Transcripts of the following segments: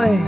boy.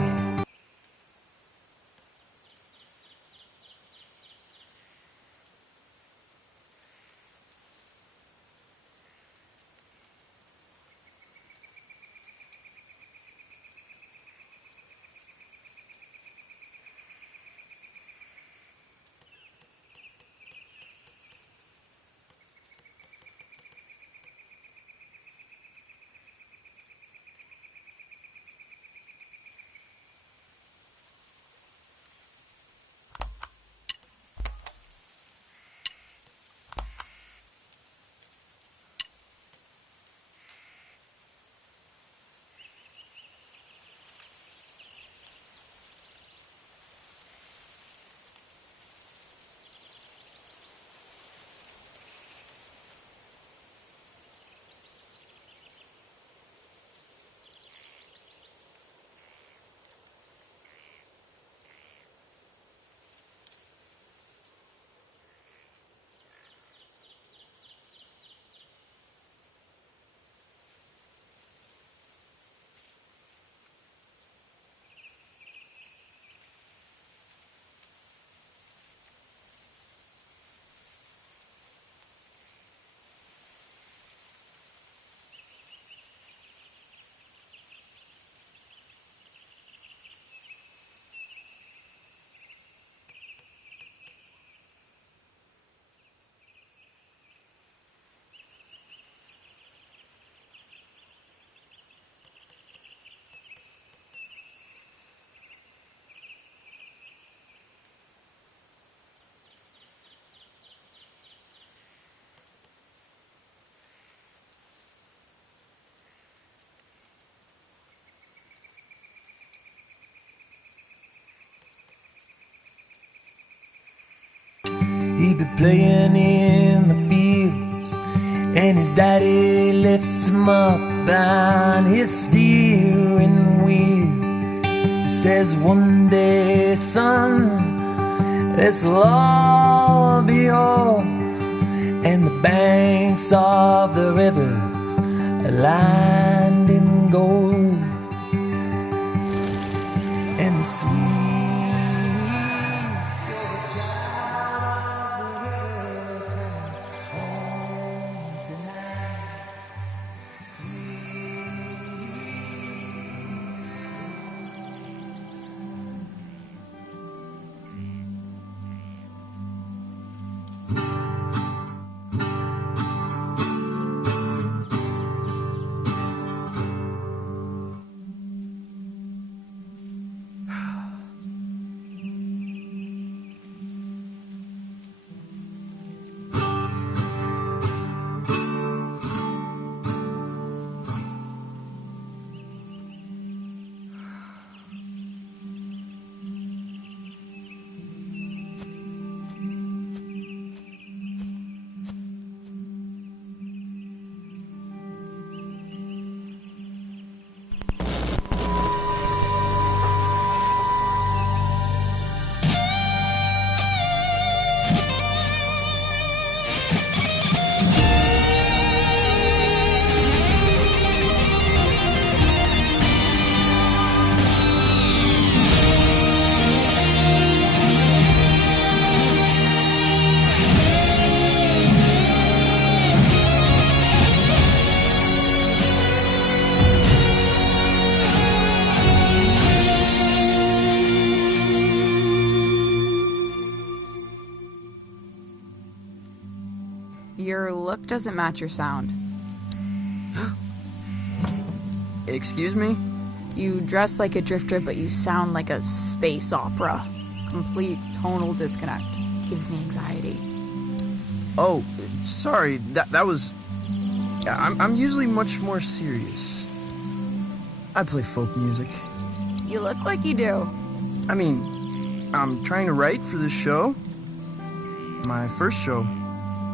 He be playing in the fields, and his daddy lifts him up on his steering wheel. He says, one day, son, this'll all be yours, and the banks of the rivers are lined in gold, and the sweet Your look doesn't match your sound. Excuse me? You dress like a drifter, but you sound like a space opera. Complete tonal disconnect. Gives me anxiety. Oh, sorry. That was... I'm usually much more serious. I play folk music. You look like you do. I mean, I'm trying to write for this show. My first show.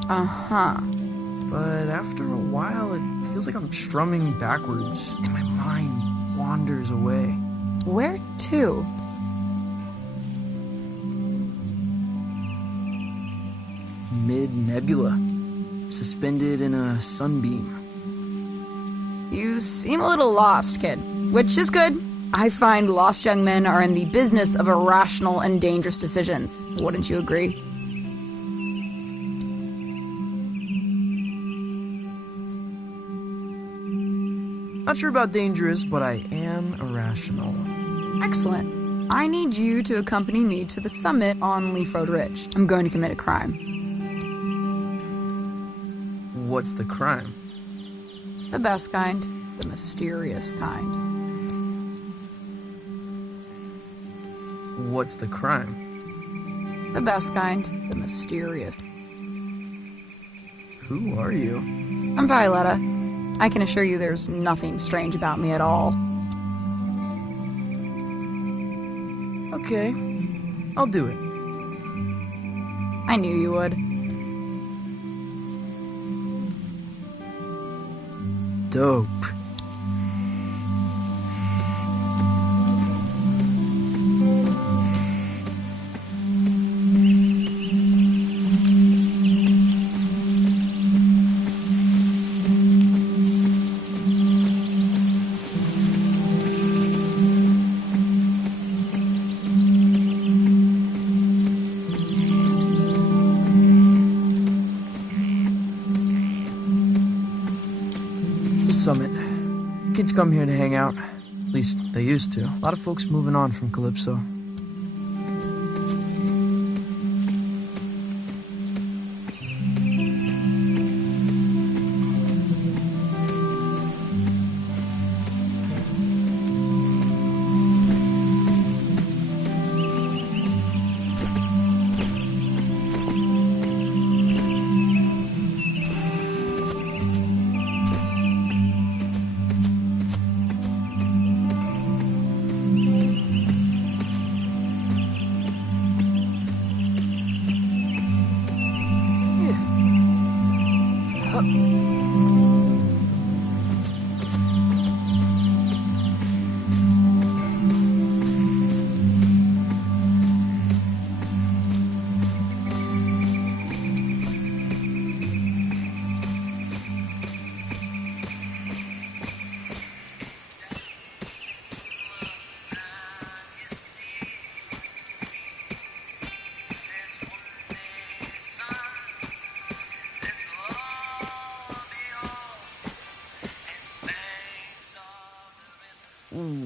Uh-huh. But after a while, it feels like I'm strumming backwards, and my mind wanders away. Where to? Mid-nebula, suspended in a sunbeam. You seem a little lost, kid. Which is good. I find lost young men are in the business of irrational and dangerous decisions. Wouldn't you agree? Not sure about dangerous, but I am irrational. Excellent. I need you to accompany me to the summit on Leaf Road Ridge. I'm going to commit a crime. What's the crime? The best kind. The mysterious kind. What's the crime? The best kind. The mysterious. Who are you? I'm Violetta. I can assure you there's nothing strange about me at all. Okay, I'll do it. I knew you would. Dope. Summit. Kids come here to hang out. At least they used to. A lot of folks moving on from Calypso.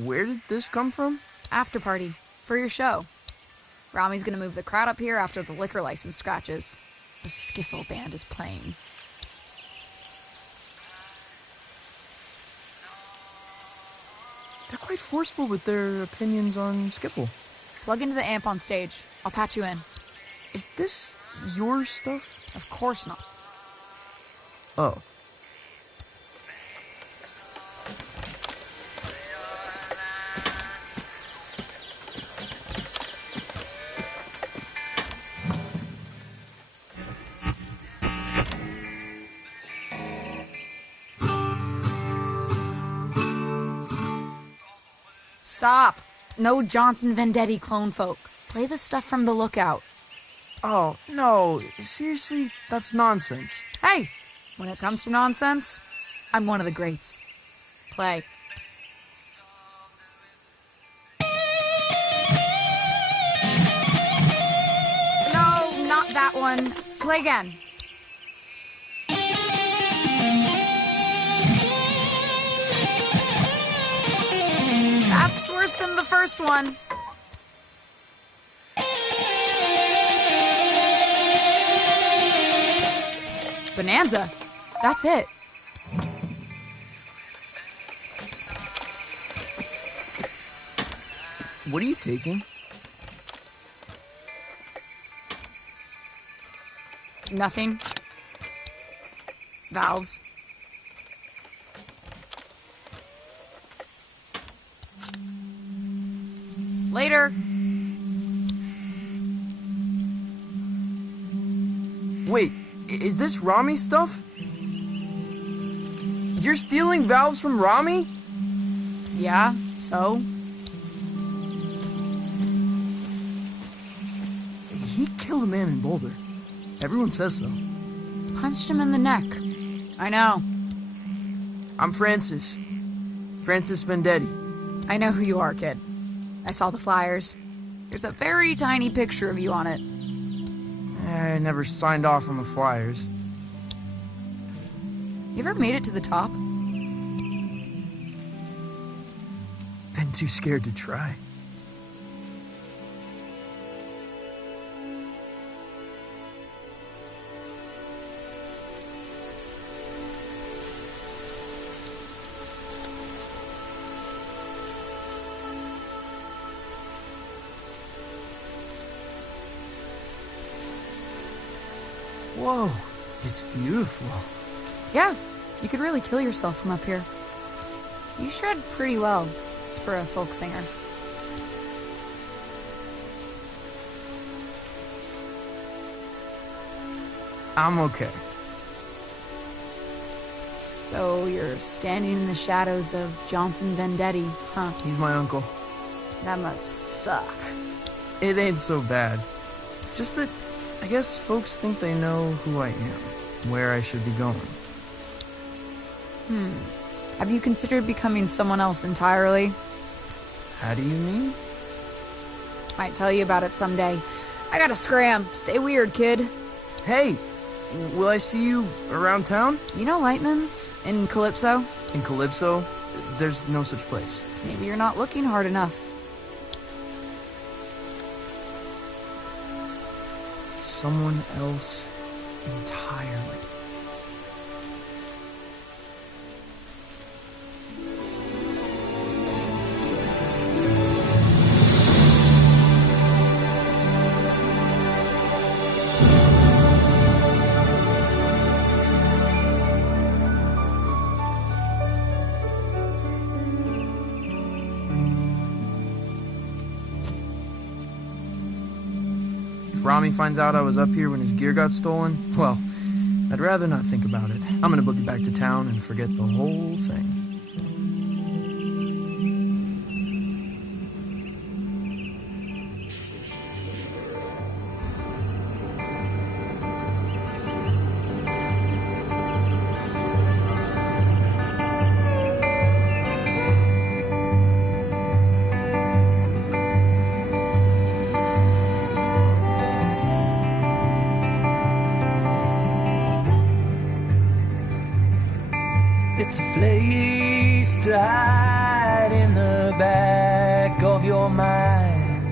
Where did this come from? After party. For your show. Rami's gonna move the crowd up here after the liquor license scratches. The skiffle band is playing. They're quite forceful with their opinions on skiffle. Plug into the amp on stage. I'll patch you in. Is this your stuff? Of course not. Oh. Stop. No Johnson Vendetti clone folk. Play the stuff from The Lookout. Oh, no. Seriously, that's nonsense. Hey, when it comes to nonsense, I'm one of the greats. Play. No, not that one. Play again. That's worse than the first one. Bonanza. That's it. What are you taking? Nothing. Valves. Later. Wait, is this Rami stuff? You're stealing valves from Rami? Yeah, so? He killed a man in Boulder. Everyone says so. Punched him in the neck. I know. I'm Francis. Francis Vendetti. I know who you are, kid. I saw the flyers. There's a very tiny picture of you on it. I never signed off on the flyers. You ever made it to the top? Been too scared to try. Whoa, it's beautiful. Yeah, you could really kill yourself from up here. You shred pretty well for a folk singer. I'm okay. So you're standing in the shadows of Johnson Vendetti, huh? He's my uncle. That must suck. It ain't so bad. It's just that I guess folks think they know who I am, where I should be going. Have you considered becoming someone else entirely? How do you mean? Might tell you about it someday. I gotta scram. Stay weird, kid. Hey, will I see you around town? You know Lightman's in Calypso? In Calypso? There's no such place. Maybe you're not looking hard enough. Someone else entirely. If Rami finds out I was up here when his gear got stolen, well, I'd rather not think about it. I'm gonna book it back to town and forget the whole thing. It's a place to hide in the back of your mind.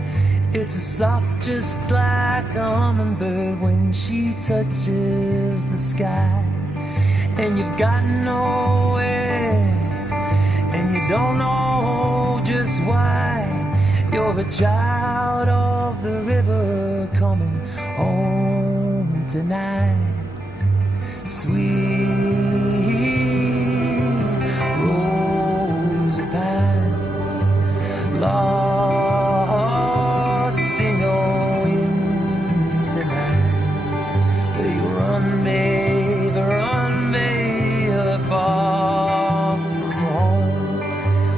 It's a soft just like a hummingbird when she touches the sky. And you've got nowhere, and you don't know just why. You're a child of the river coming home tonight. Sweet rosy pines, lost in your wind tonight. Where you run, babe, far from home,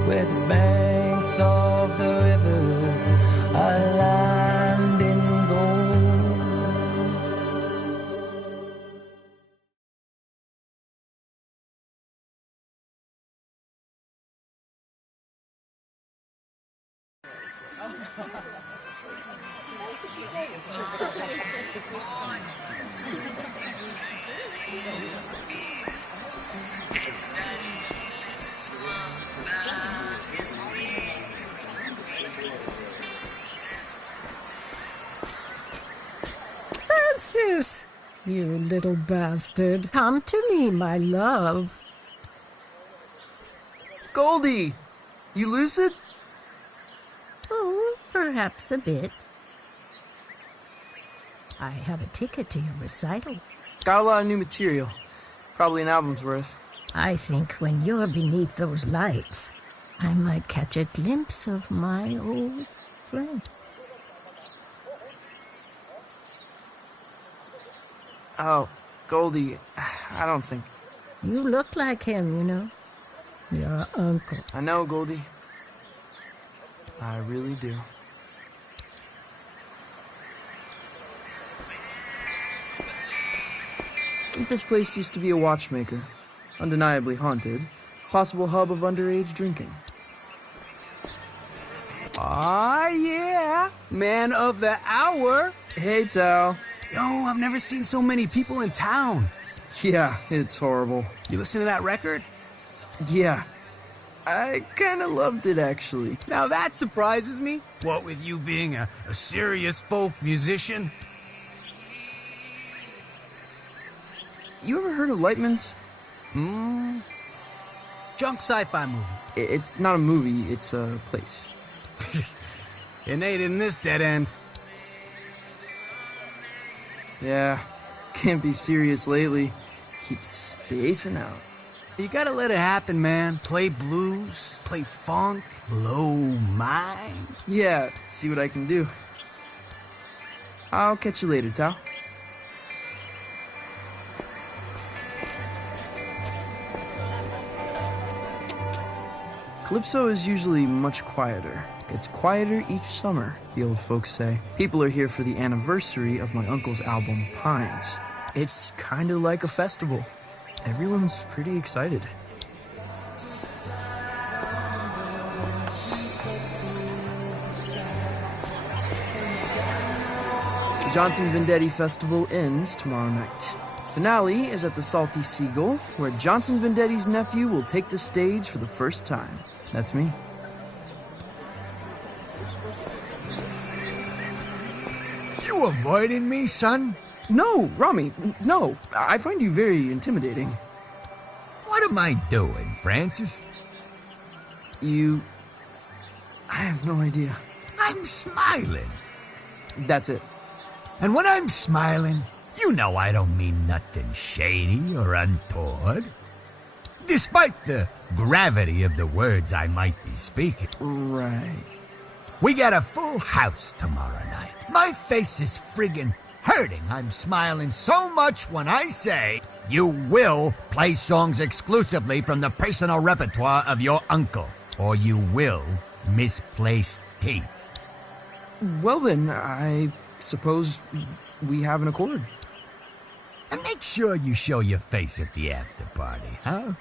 where the banks of the rivers are lined in gold. Francis, you little bastard. Come to me, my love. Goldie! You lucid? Oh, perhaps a bit. I have a ticket to your recital. Got a lot of new material. Probably an album's worth. I think when you're beneath those lights, I might catch a glimpse of my old friend. Oh, Goldie, I don't think... You look like him, you know. Your uncle. I know, Goldie. I really do. I think this place used to be a watchmaker. Undeniably haunted. Possible hub of underage drinking. Aw, yeah. Man of the hour. Hey, Tao. Yo, I've never seen so many people in town. Yeah, it's horrible. You listen to that record? Yeah. I kinda loved it, actually. Now that surprises me. What with you being a serious folk musician? You ever heard of Lightman's? Junk sci-fi movie. It's not a movie, it's a place. It ain't in this dead end. Yeah, can't be serious lately. Keep spacing out. You gotta let it happen, man. Play blues, play funk, blow mind. Yeah, see what I can do. I'll catch you later, Tao. Calypso is usually much quieter. It's quieter each summer, the old folks say. People are here for the anniversary of my uncle's album, Pines. It's kinda like a festival. Everyone's pretty excited. The Johnson Vendetti Festival ends tomorrow night. Finale is at the Salty Seagull, where Johnson Vendetti's nephew will take the stage for the first time. That's me. You avoiding me, son? No, Rami, no. I find you very intimidating. What am I doing, Francis? I have no idea. I'm smiling. That's it. And when I'm smiling, you know I don't mean nothing shady or untoward. Despite the gravity of the words I might be speaking. Right. We got a full house tomorrow night. My face is friggin' hurting. I'm smiling so much when I say you will play songs exclusively from the personal repertoire of your uncle, or you will misplace teeth. Well then, I suppose we have an accord. And make sure you show your face at the after party, huh?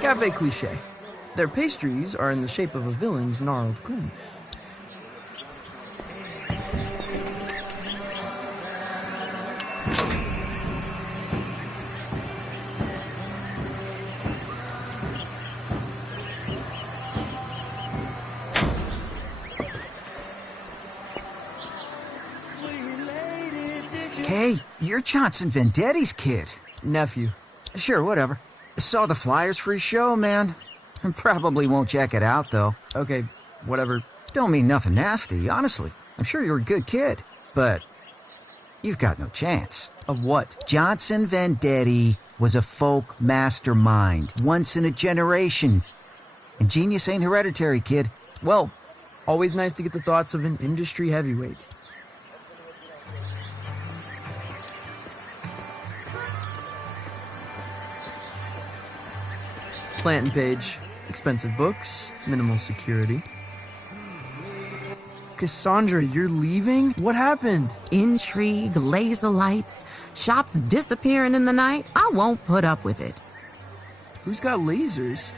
Cafe cliché. Their pastries are in the shape of a villain's gnarled grin. Hey, you're Johnson Vendetti's kid. Nephew. Sure, whatever. Saw the flyers for his show, man. Probably won't check it out, though. Okay, whatever. Don't mean nothing nasty, honestly. I'm sure you're a good kid, but you've got no chance. Of what? Johnson Vendetti was a folk mastermind, once in a generation. And genius ain't hereditary, kid. Well, always nice to get the thoughts of an industry heavyweight. Planting page. Expensive books. Minimal security. Cassandra, you're leaving? What happened? Intrigue, laser lights, shops disappearing in the night. I won't put up with it. Who's got lasers?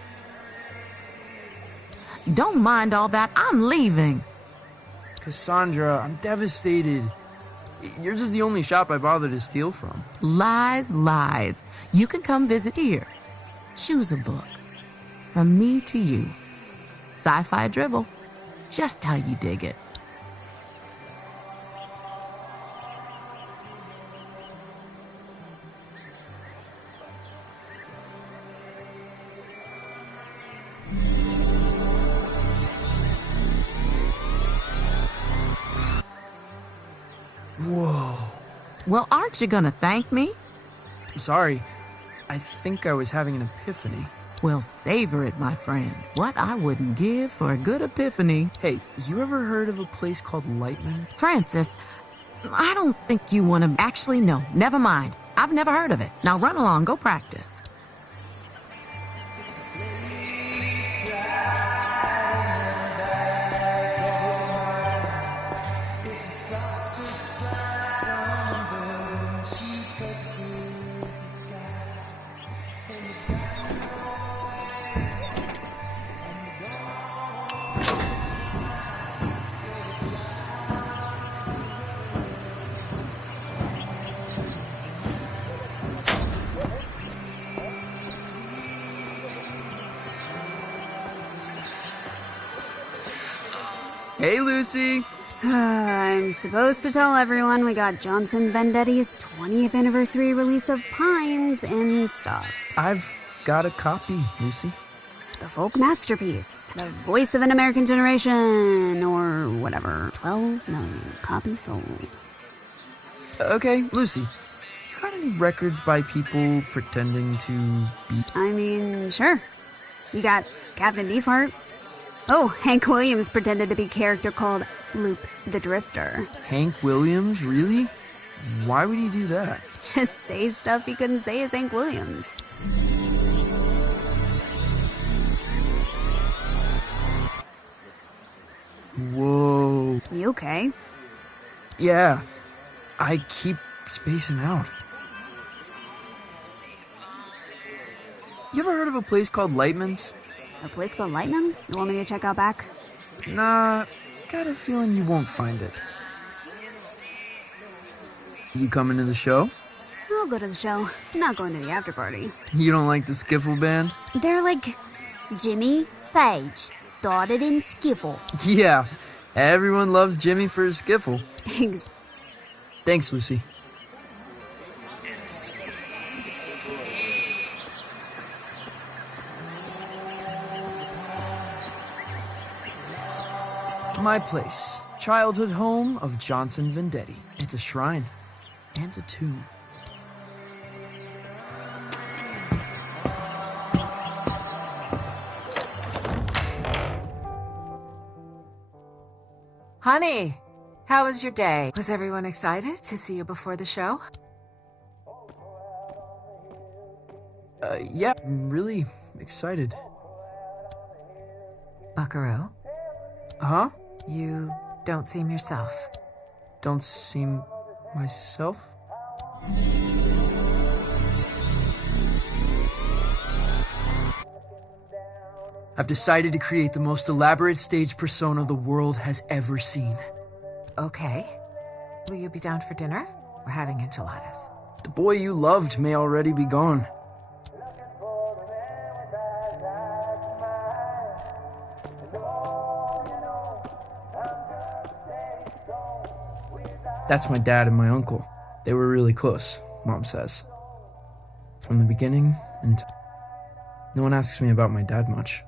Don't mind all that. I'm leaving. Cassandra, I'm devastated. Yours is the only shop I bother to steal from. Lies, lies. You can come visit here. Choose a book. From me to you. Sci-fi dribble. Just how you dig it. Whoa. Well, aren't you gonna thank me? Sorry. I think I was having an epiphany. Well, savor it, my friend. What I wouldn't give for a good epiphany. Hey, you ever heard of a place called Lightman? Francis, I don't think you want to... Actually, no. Never mind. I've never heard of it. Now run along. Go practice. Hey, Lucy. I'm supposed to tell everyone we got Johnson Vendetti's 20th anniversary release of Pines in stock. I've got a copy, Lucy. The folk masterpiece. The voice of an American generation, or whatever. 12 million copies sold. Okay, Lucy. You got any records by people pretending to be... I mean, sure. You got Captain Beefheart. Oh, Hank Williams pretended to be a character called Loop the Drifter. Hank Williams? Really? Why would he do that? Just say stuff he couldn't say as Hank Williams. Whoa. You okay? Yeah. I keep spacing out. You ever heard of a place called Lightman's? A place called Lightman's? You want me to check out back? Nah, got a feeling you won't find it. You coming to the show? I'll go to the show. I'm not going to the after party. You don't like the skiffle band? They're like Jimmy Page. Started in skiffle. Yeah, everyone loves Jimmy for his skiffle. Thanks, Lucy. My place. Childhood home of Johnson Vendetti. It's a shrine and a tomb. Honey, how was your day? Was everyone excited to see you before the show? Yeah, I'm really excited. Buckaroo? Huh? You don't seem yourself. Don't seem myself? I've decided to create the most elaborate stage persona the world has ever seen. Okay. Will you be down for dinner? We're having enchiladas. The boy you loved may already be gone. That's my dad and my uncle. They were really close, Mom says. From the beginning, and no one asks me about my dad much.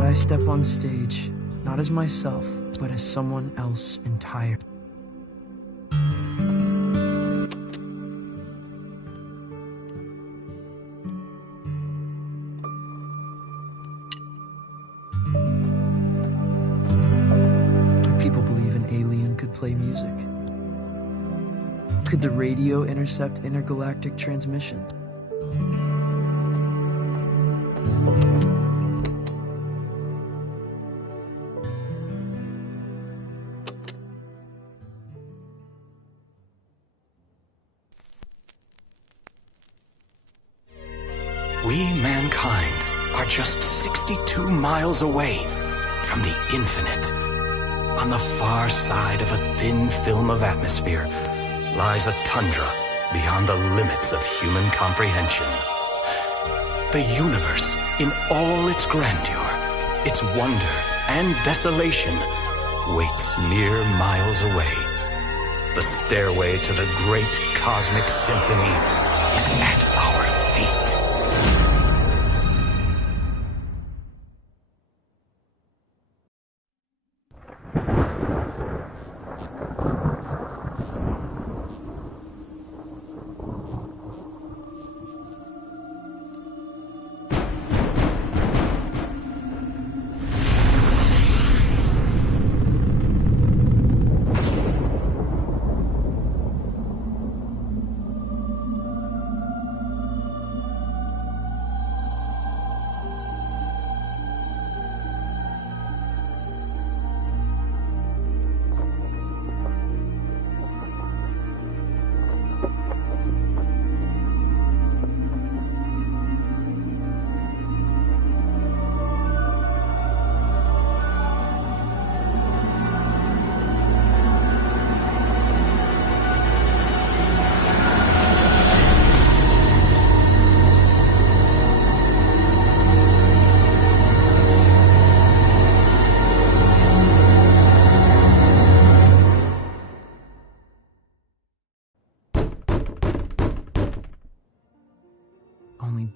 I step on stage, not as myself, but as someone else entire. People believe an alien could play music. Could the radio intercept intergalactic transmission? We, mankind, are just 62 miles away from the infinite. On the far side of a thin film of atmosphere lies a tundra beyond the limits of human comprehension. The universe, in all its grandeur, its wonder and desolation, waits mere miles away. The stairway to the great cosmic symphony is at our feet.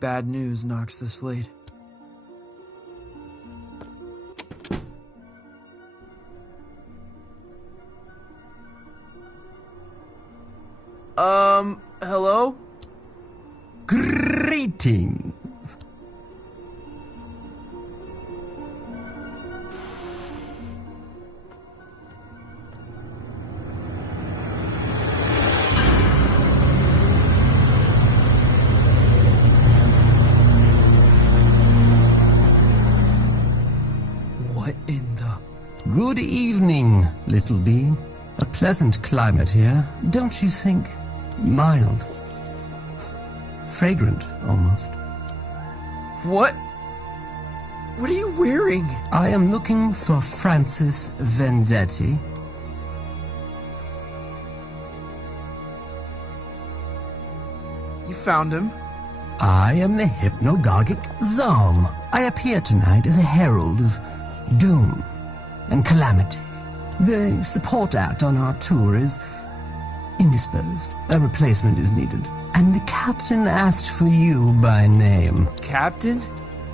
bad news knocks this late. Hello? Greetings. What in the... Good evening, little bee. A pleasant climate here, don't you think? Mild. Fragrant, almost. What? What are you wearing? I am looking for Francis Vendetti. You found him? I am the hypnagogic Zalm. I appear tonight as a herald of doom and calamity. The support act on our tour is indisposed. A replacement is needed. And the captain asked for you by name. Captain?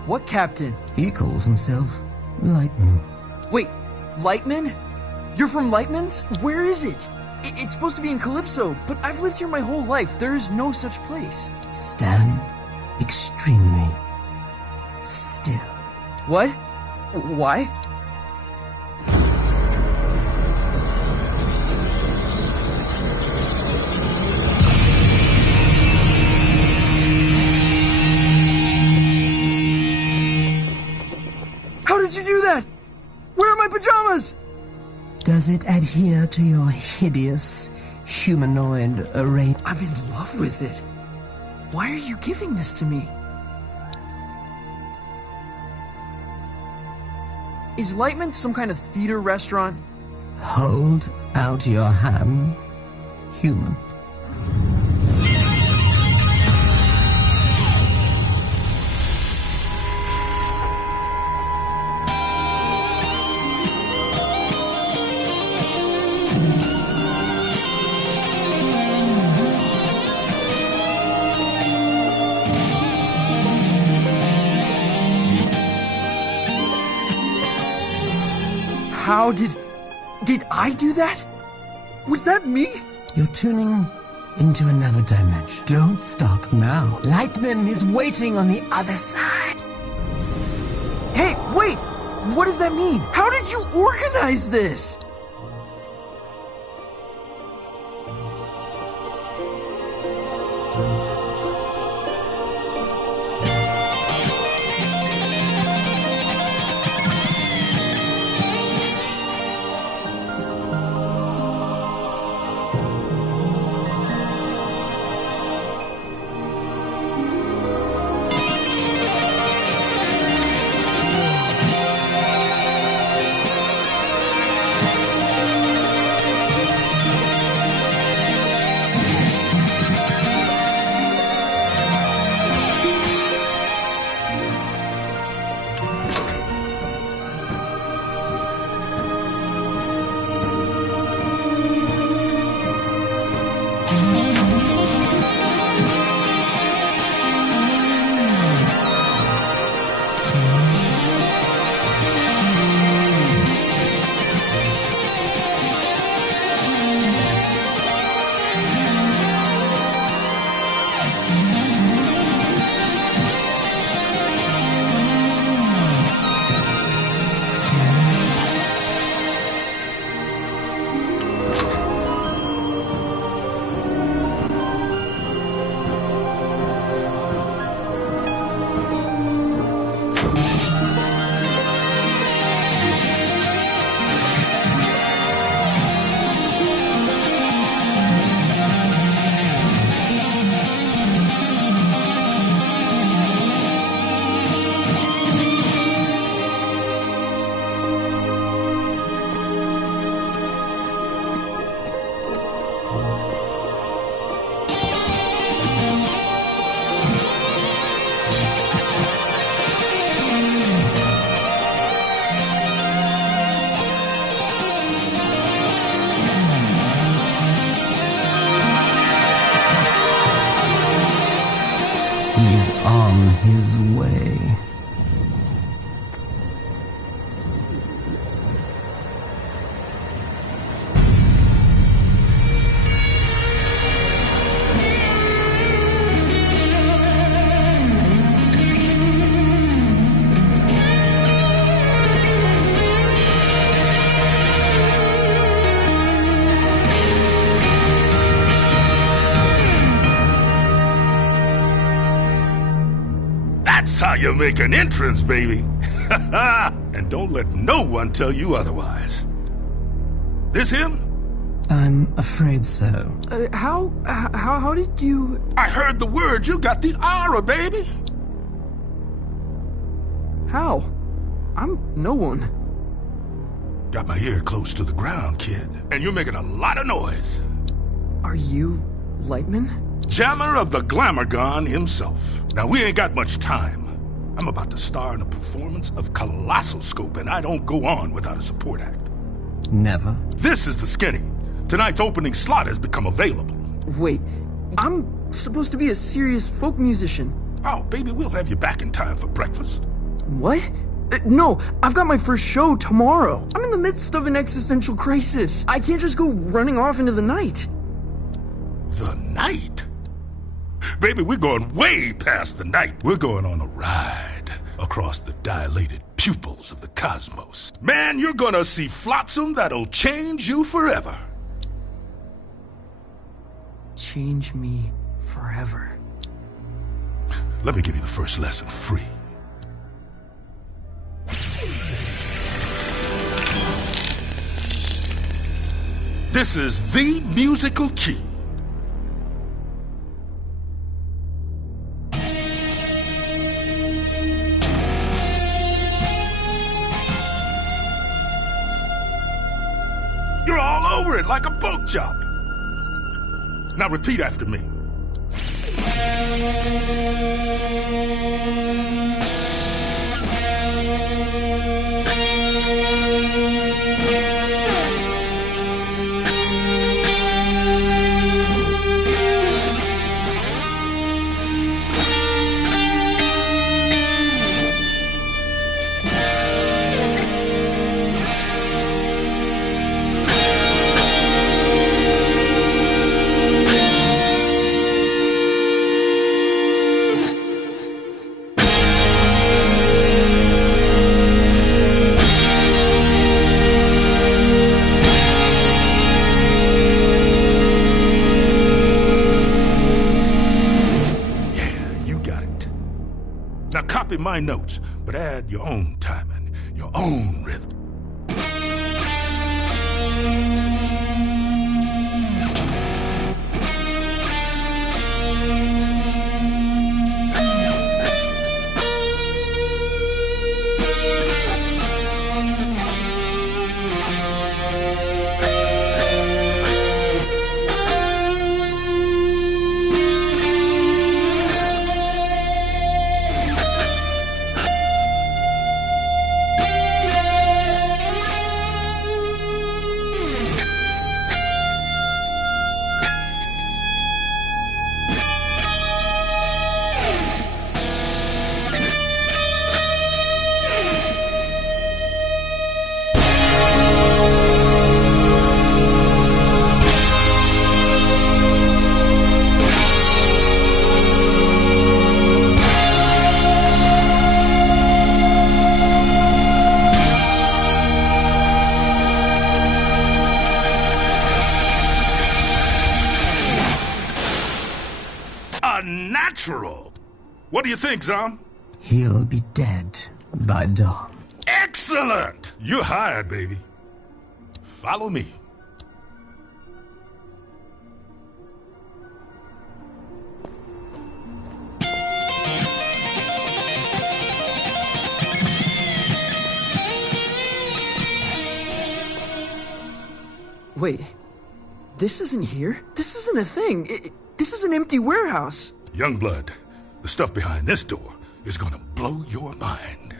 What captain? He calls himself Lightman. Wait, Lightman? You're from Lightman's? Where is it? It's supposed to be in Calypso, but I've lived here my whole life. There is no such place. Stand extremely still. What? Why? How did you do that? Where are my pajamas? Does it adhere to your hideous humanoid array? I'm in love with it. Why are you giving this to me? Is Lightman some kind of theater restaurant? Hold out your hand, human. How did I do that? Was that me? You're tuning into another dimension. Don't stop now. Lightman is waiting on the other side. Hey, wait! What does that mean? How did you organize this? on his way. That's how you make an entrance, baby. And don't let no one tell you otherwise. This him? I'm afraid so. How did you... I heard the word. You got the aura, baby. How? I'm no one. Got my ear close to the ground, kid. And you're making a lot of noise. Are you Lightman? Jammer of the Glamourgon himself. Now, we ain't got much time. I'm about to star in a performance of Colossal Scope, and I don't go on without a support act. Never. This is the Skinny. Tonight's opening slot has become available. Wait, I'm supposed to be a serious folk musician. Oh, baby, we'll have you back in time for breakfast. What? No, I've got my first show tomorrow. I'm in the midst of an existential crisis. I can't just go running off into the night. The night? Baby, we're going way past the night. We're going on a ride across the dilated pupils of the cosmos. Man, you're gonna see flotsam that'll change you forever. Change me forever. Let me give you the first lesson free. This is the musical key. You're all over it like a pork chop. Now repeat after me. Copy my notes, but add your own timing, your own rhythm. Natural. What do you think, Zom? He'll be dead by dawn. Excellent! You're hired, baby. Follow me. Wait, this isn't here? This isn't a thing. This is an empty warehouse. Youngblood, the stuff behind this door is gonna blow your mind.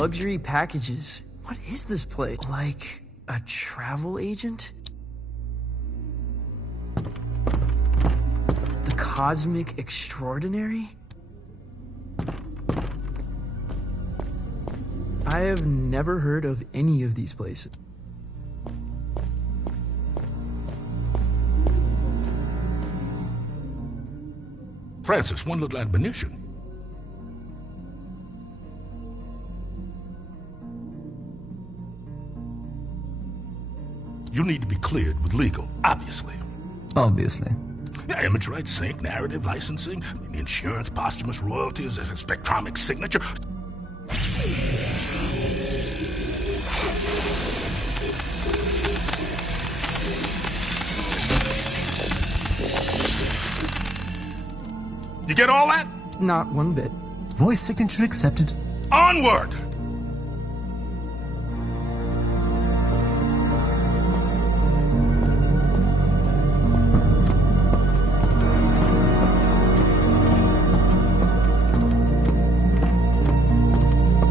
Luxury packages. What is this place? Like a travel agent? The Cosmic Extraordinary? I have never heard of any of these places. Francis, one little admonition. You need to be cleared with legal, obviously. Obviously. Yeah, image rights, sync, narrative, licensing, insurance, posthumous royalties, a spectromic signature. You get all that? Not one bit. Voice signature accepted. Onward!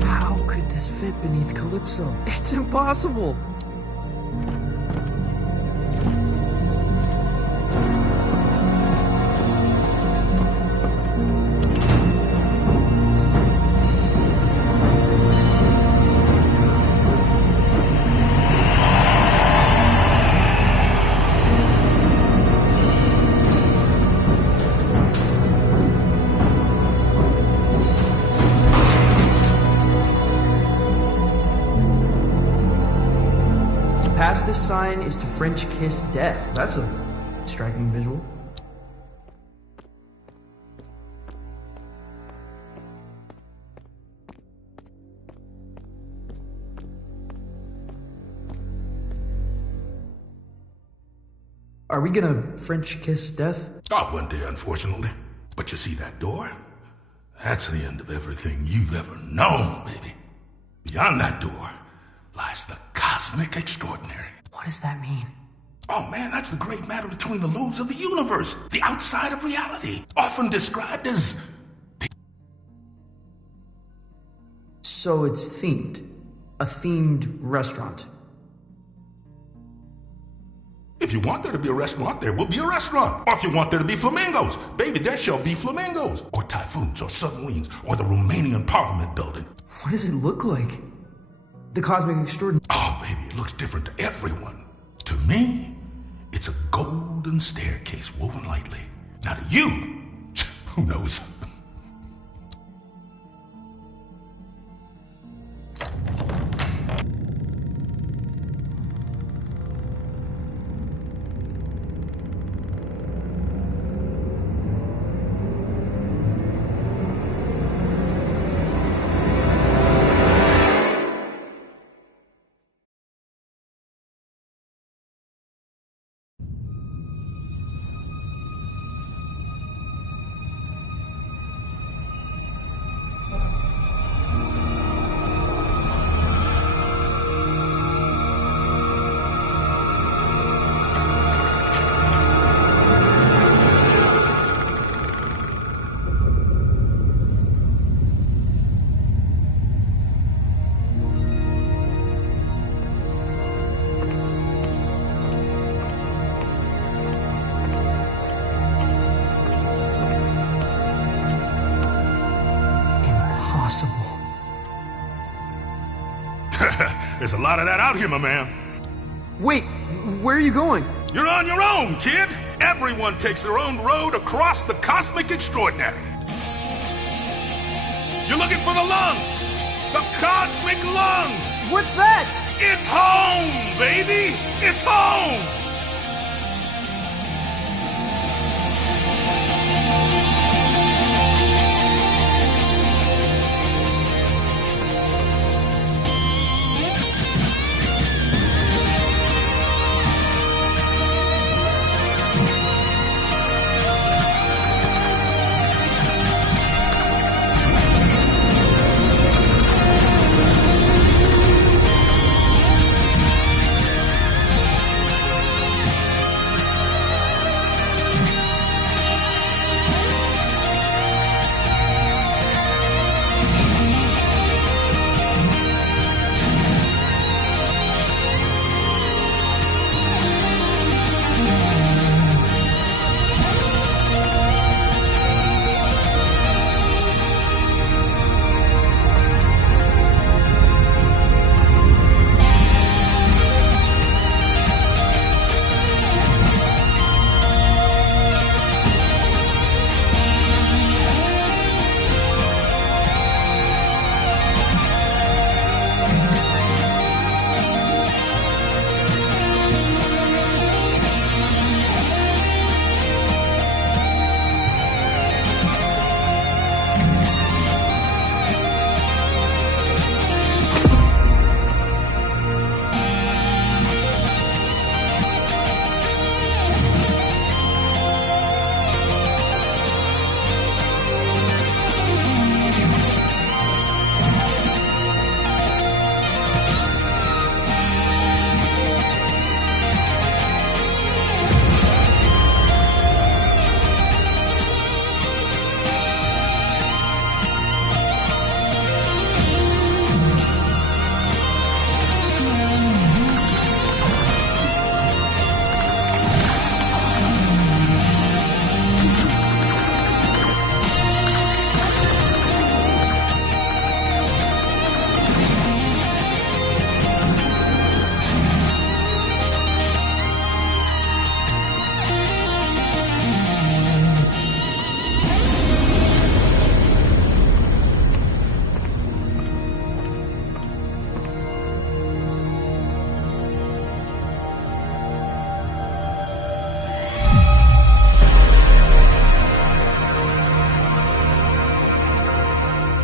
How could this fit beneath Calypso? It's impossible. Past this sign is to French kiss death. That's a striking visual. Are we gonna French kiss death? Oh, one day, unfortunately. But you see that door? That's the end of everything you've ever known, baby. Beyond that door lies the Cosmic Extraordinary. What does that mean? Oh man, that's the great matter between the lobes of the universe, the outside of reality, often described as... So it's themed. A themed restaurant. If you want there to be a restaurant, there will be a restaurant. Or if you want there to be flamingos, baby, there shall be flamingos. Or typhoons, or submarines, or the Romanian Parliament building. What does it look like? The Cosmic Extraordinary. Oh, baby, it looks different to everyone. To me, it's a golden staircase woven lightly. Now to you, who knows? There's a lot of that out here, my man. Wait, where are you going? You're on your own, kid. Everyone takes their own road across the Cosmic Extraordinary. You're looking for the lung. The Cosmic Lung. What's that? It's home, baby. It's home.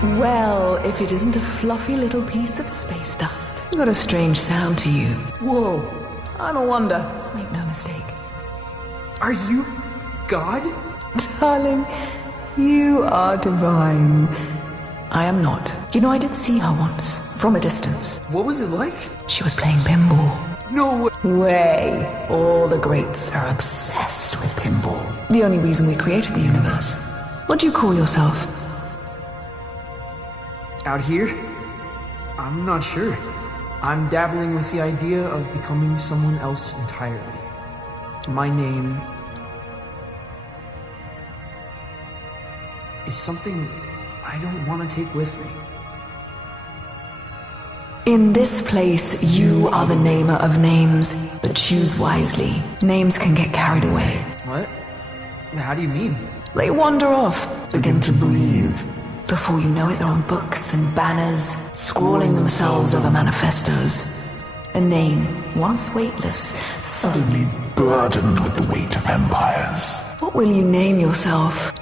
Well, if it isn't a fluffy little piece of space dust. Got a strange sound to you. Whoa. I'm a wonder. Make no mistake. Are you God? Darling, you are divine. I am not. You know, I did see her once, from a distance. What was it like? She was playing pinball. No way. All the greats are obsessed with pinball. The only reason we created the universe. What do you call yourself? Out here? I'm not sure. I'm dabbling with the idea of becoming someone else entirely. My name is something I don't want to take with me. In this place, you are the namer of names, but choose wisely. Names can get carried away. What? How do you mean? They wander off, begin to breathe. Before you know it, they're on books and banners, scrawling themselves over manifestos. A name, once weightless, suddenly burdened with the weight of empires. What will you name yourself?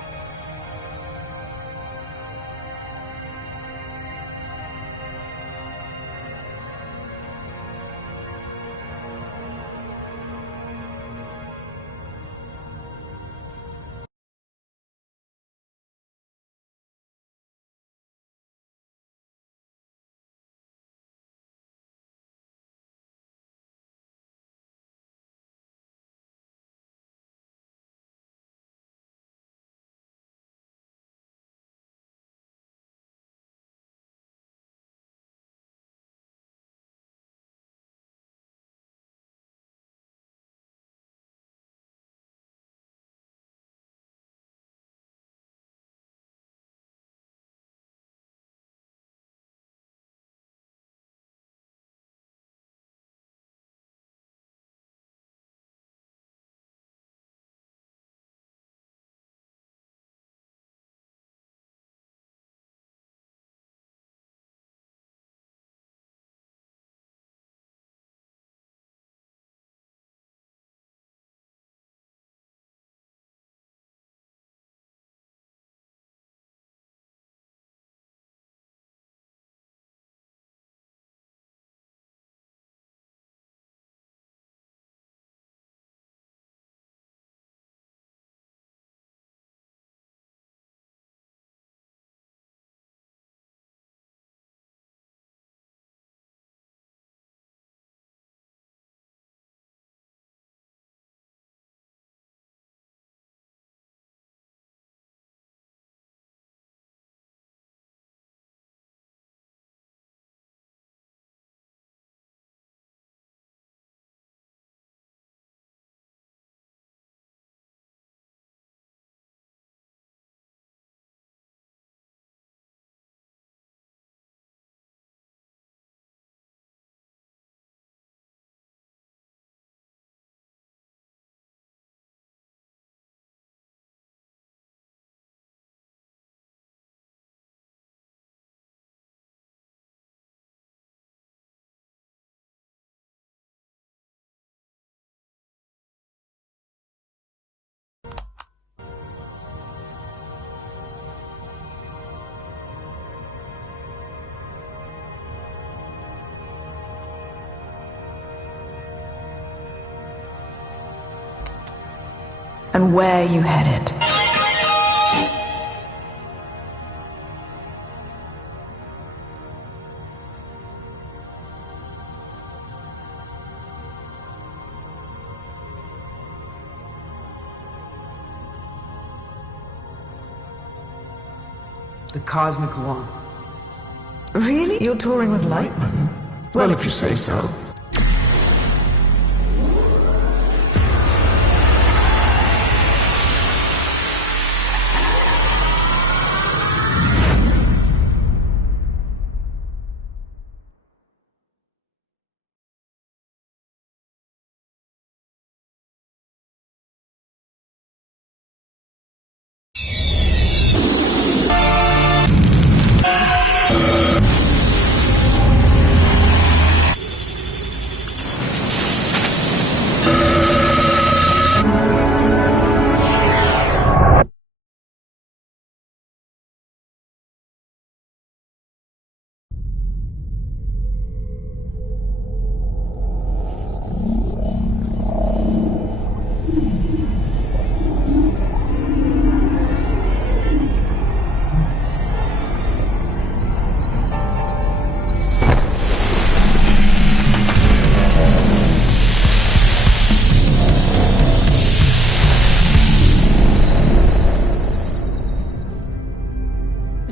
And where you headed? The Cosmic Lawn. Really? You're touring with Lightman? Well, if you say so.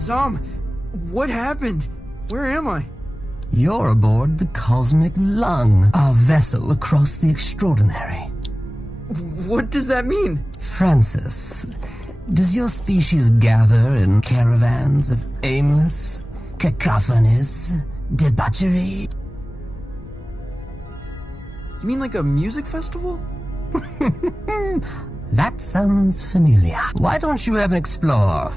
Zom, what happened? Where am I? You're aboard the Cosmic Lung, our vessel across the extraordinary. What does that mean? Francis, does your species gather in caravans of aimless, cacophonous debauchery? You mean like a music festival? That sounds familiar. Why don't you have an explore,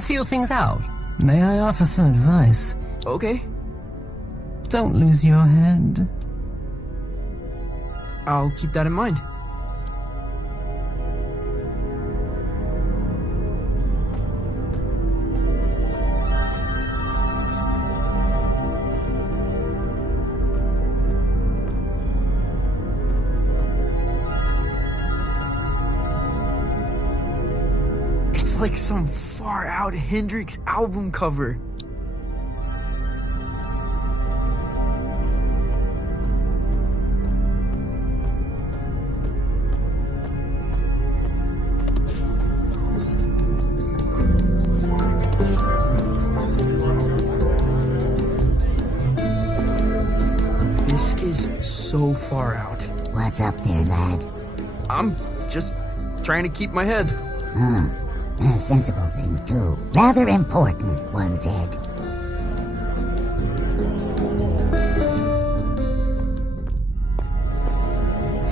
Feel things out. May I offer some advice? Okay. Don't lose your head. I'll keep that in mind. It's like some far-out Hendrix album cover. This is so far out. What's up there, lad? I'm just trying to keep my head. A sensible thing, too. Rather important, one said.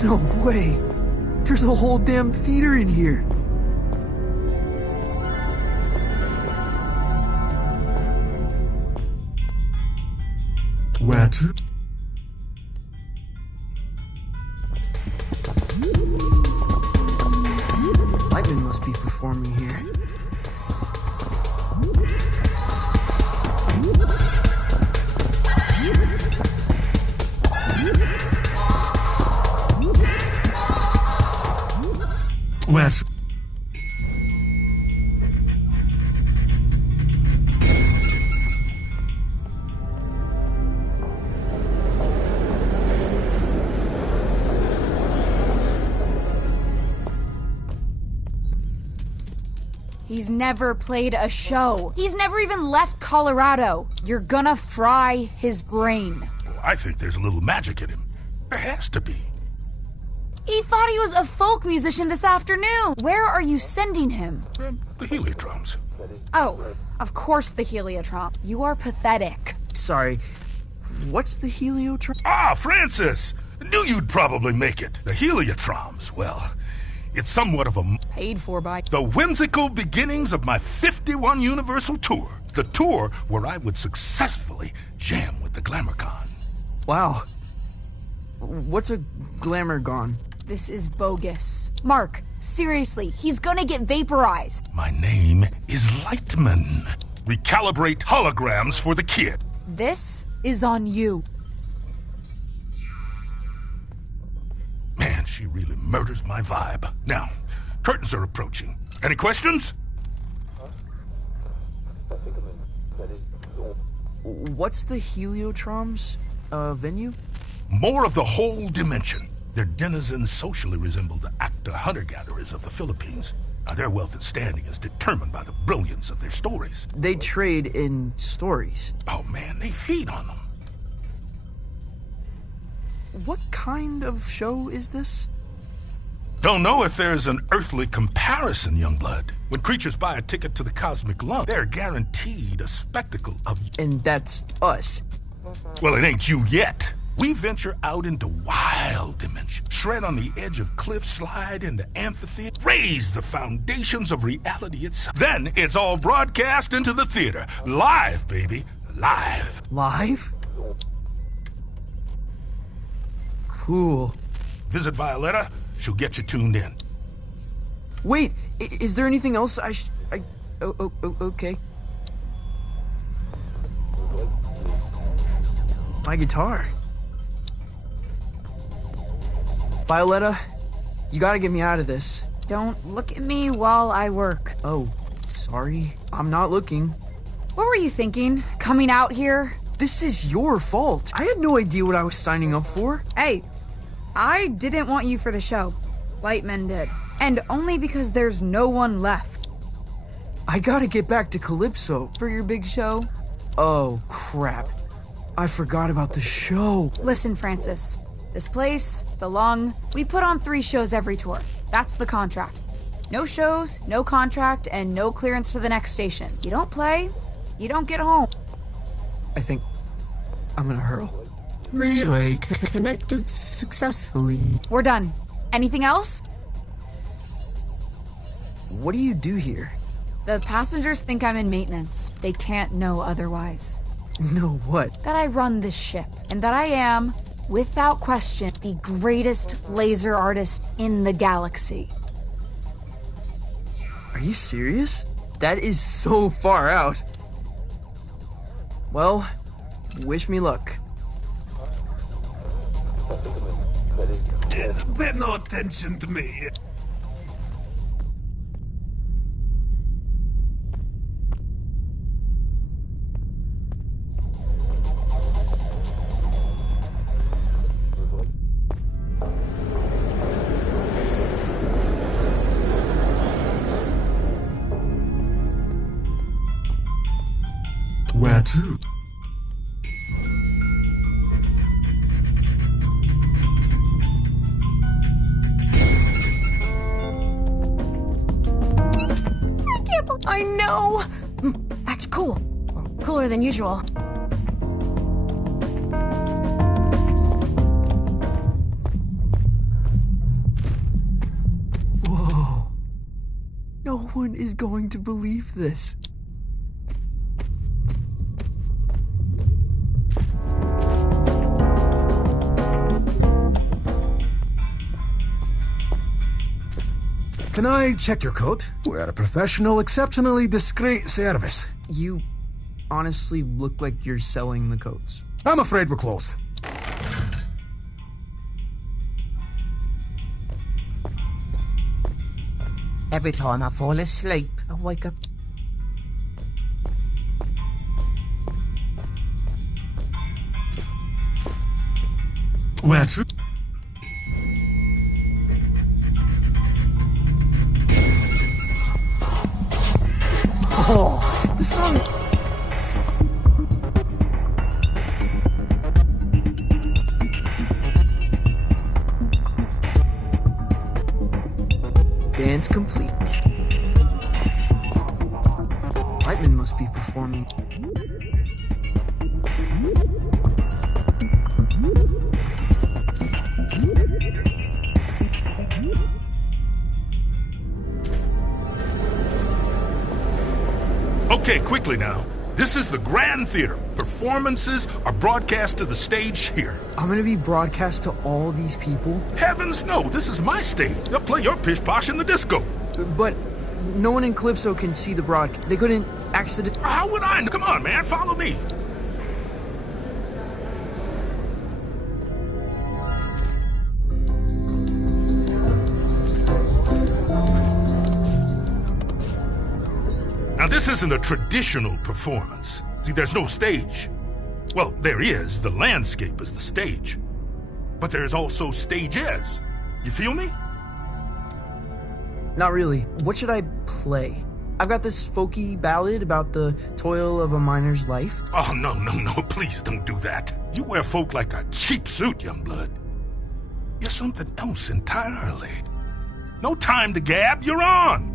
No way! There's a whole damn theater in here! Where to? Lightman must be performing here. Where to? He's never played a show. He's never even left Colorado. You're gonna fry his brain. I think there's a little magic in him. There has to be. He thought he was a folk musician this afternoon. Where are you sending him? The heliotroms. Oh, of course the Heliotron. You are pathetic. Sorry, what's the Heliotron? Ah, Francis! Knew you'd probably make it. The heliotroms, well, it's somewhat of a... Paid for by... The whimsical beginnings of my 51 Universal Tour. The tour where I would successfully jam with the Glamourcon. Wow. What's a Glamourgon? This is bogus. Mark, seriously, he's gonna get vaporized. My name is Lightman. Recalibrate holograms for the kid. This is on you. Man, she really murders my vibe. Now, curtains are approaching. Any questions? What's the Heliotrom's venue? More of the whole dimension. Their denizens socially resemble the actor hunter-gatherers of the Philippines. Now, their wealth and standing is determined by the brilliance of their stories. They trade in stories. Oh man, they feed on them. What kind of show is this? Don't know if there's an earthly comparison, Youngblood. When creatures buy a ticket to the Cosmic Lung, they're guaranteed a spectacle of... And that's us. Well, it ain't you yet. We venture out into wild dimensions, shred on the edge of cliffs, slide into amphitheater, raise the foundations of reality itself. Then it's all broadcast into the theater. Live, baby. Live. Live? Cool. Visit Violetta. She'll get you tuned in. Wait, is there anything else okay. My guitar. Violetta, you gotta get me out of this. Don't look at me while I work. Oh, sorry. I'm not looking. What were you thinking? Coming out here? This is your fault. I had no idea what I was signing up for. Hey, I didn't want you for the show. Lightman did. And only because there's no one left. I gotta get back to Calypso. For your big show? Oh, crap. I forgot about the show. Listen, Francis. This place, the Lung, we put on 3 shows every tour. That's the contract. No shows, no contract, and no clearance to the next station. You don't play, you don't get home. I think I'm gonna hurl. Relay connected successfully. We're done. Anything else? What do you do here? The passengers think I'm in maintenance. They can't know otherwise. Know what? That I run this ship, and that I am, without question, the greatest laser artist in the galaxy. Are you serious? That is so far out. Well, wish me luck. Pay no attention to me. Where to? I know! Act cool. Well, cooler than usual. Whoa. No one is going to believe this. Can I check your coat? We're a professional, exceptionally discreet service. You honestly look like you're selling the coats. I'm afraid we're closed. Every time I fall asleep, I wake up. Where to? Oh, the sun. Dance complete. Lightman must be performing. Okay, quickly now. This is the Grand Theater. Performances are broadcast to the stage here. I'm gonna be broadcast to all these people? Heavens no, this is my stage. They'll play your pish posh in the disco. But no one in Calypso can see the broadcast. They couldn't accident. How would I? Come on, man, follow me. Now, this isn't a traditional performance. See, there's no stage. Well, there is. The landscape is the stage. But there's also stages. You feel me? Not really. What should I play? I've got this folky ballad about the toil of a miner's life. Oh, no, please don't do that. You wear folk like a cheap suit, young blood. You're something else entirely. No time to gab, you're on!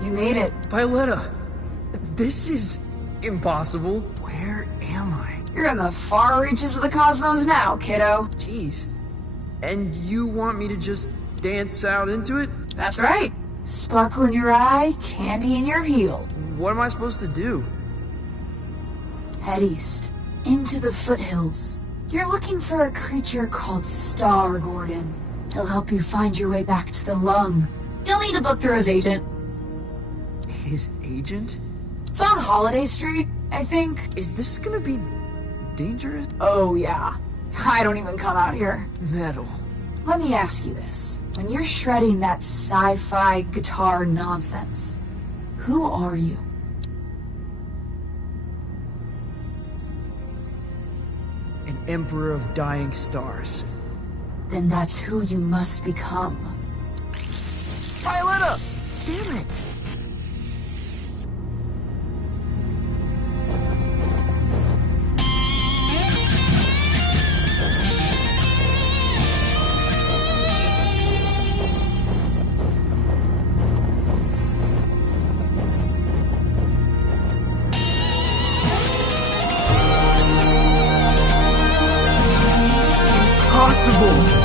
You made it. Violetta, this is impossible. Where am I? You're in the far reaches of the cosmos now, kiddo. Jeez. And you want me to just dance out into it? That's right. Sparkle in your eye, candy in your heel. What am I supposed to do? Head east, into the foothills. You're looking for a creature called Star Gordon. He'll help you find your way back to the lung. You'll need to book through his agent. His agent? It's on Holiday Street, I think. Is this gonna be dangerous? Oh, yeah. I don't even come out here. Metal. Let me ask you this. When you're shredding that sci-fi guitar nonsense, who are you? An emperor of dying stars. Then that's who you must become. Violetta! Damn it! Impossible!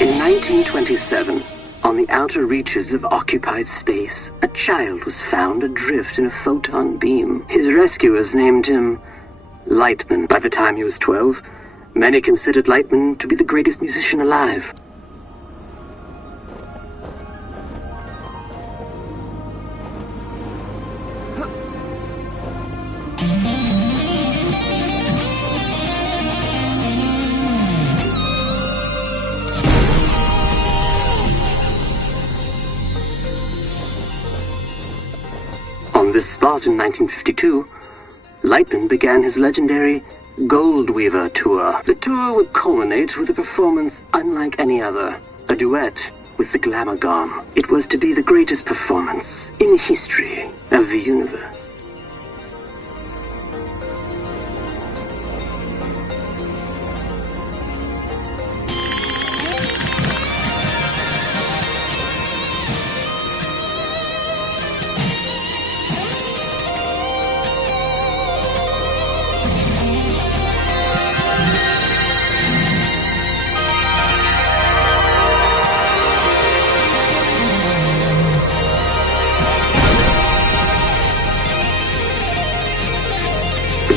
In 1927, on the outer reaches of occupied space, a child was found adrift in a photon beam. His rescuers named him Lightman. By the time he was 12, many considered Lightman to be the greatest musician alive. On this spot in 1952, Lightman began his legendary Gold Weaver tour. The tour would culminate with a performance unlike any other, a duet with the Glamour Gone. It was to be the greatest performance in the history of the universe.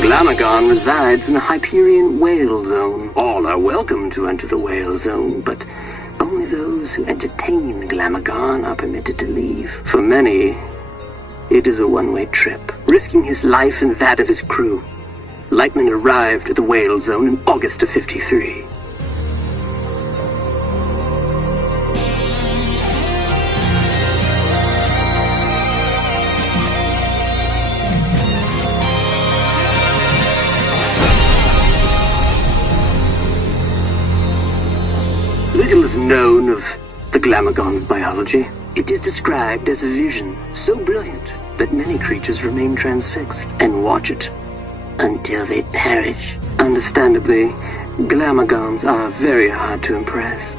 Glamagon resides in the Hyperion Whale Zone. All are welcome to enter the Whale Zone, but only those who entertain the Glamagon are permitted to leave. For many, it is a one-way trip. Risking his life and that of his crew, Lightman arrived at the Whale Zone in August of '53. Little is known of the Glamagon's biology. It is described as a vision so brilliant that many creatures remain transfixed and watch it until they perish. Understandably, Glamagons are very hard to impress.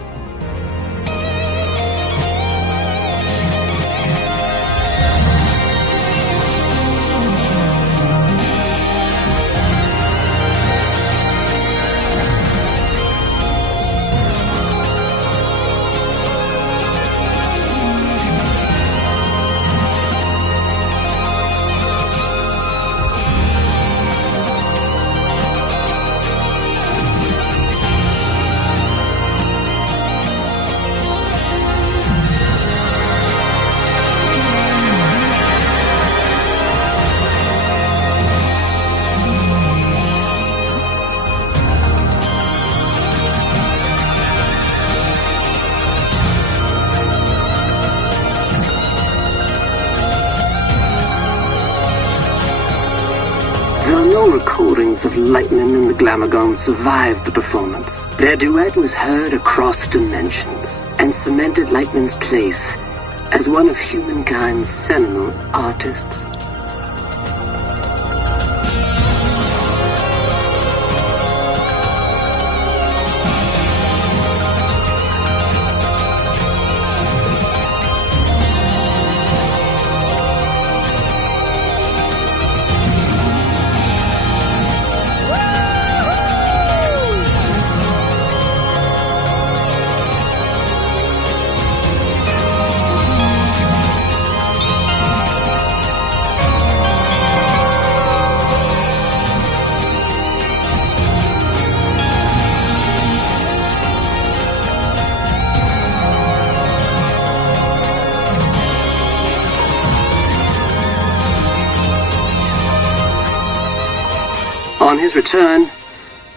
No recordings of Lightman and the Glamagon survived the performance. Their duet was heard across dimensions and cemented Lightman's place as one of humankind's seminal artists. On his return,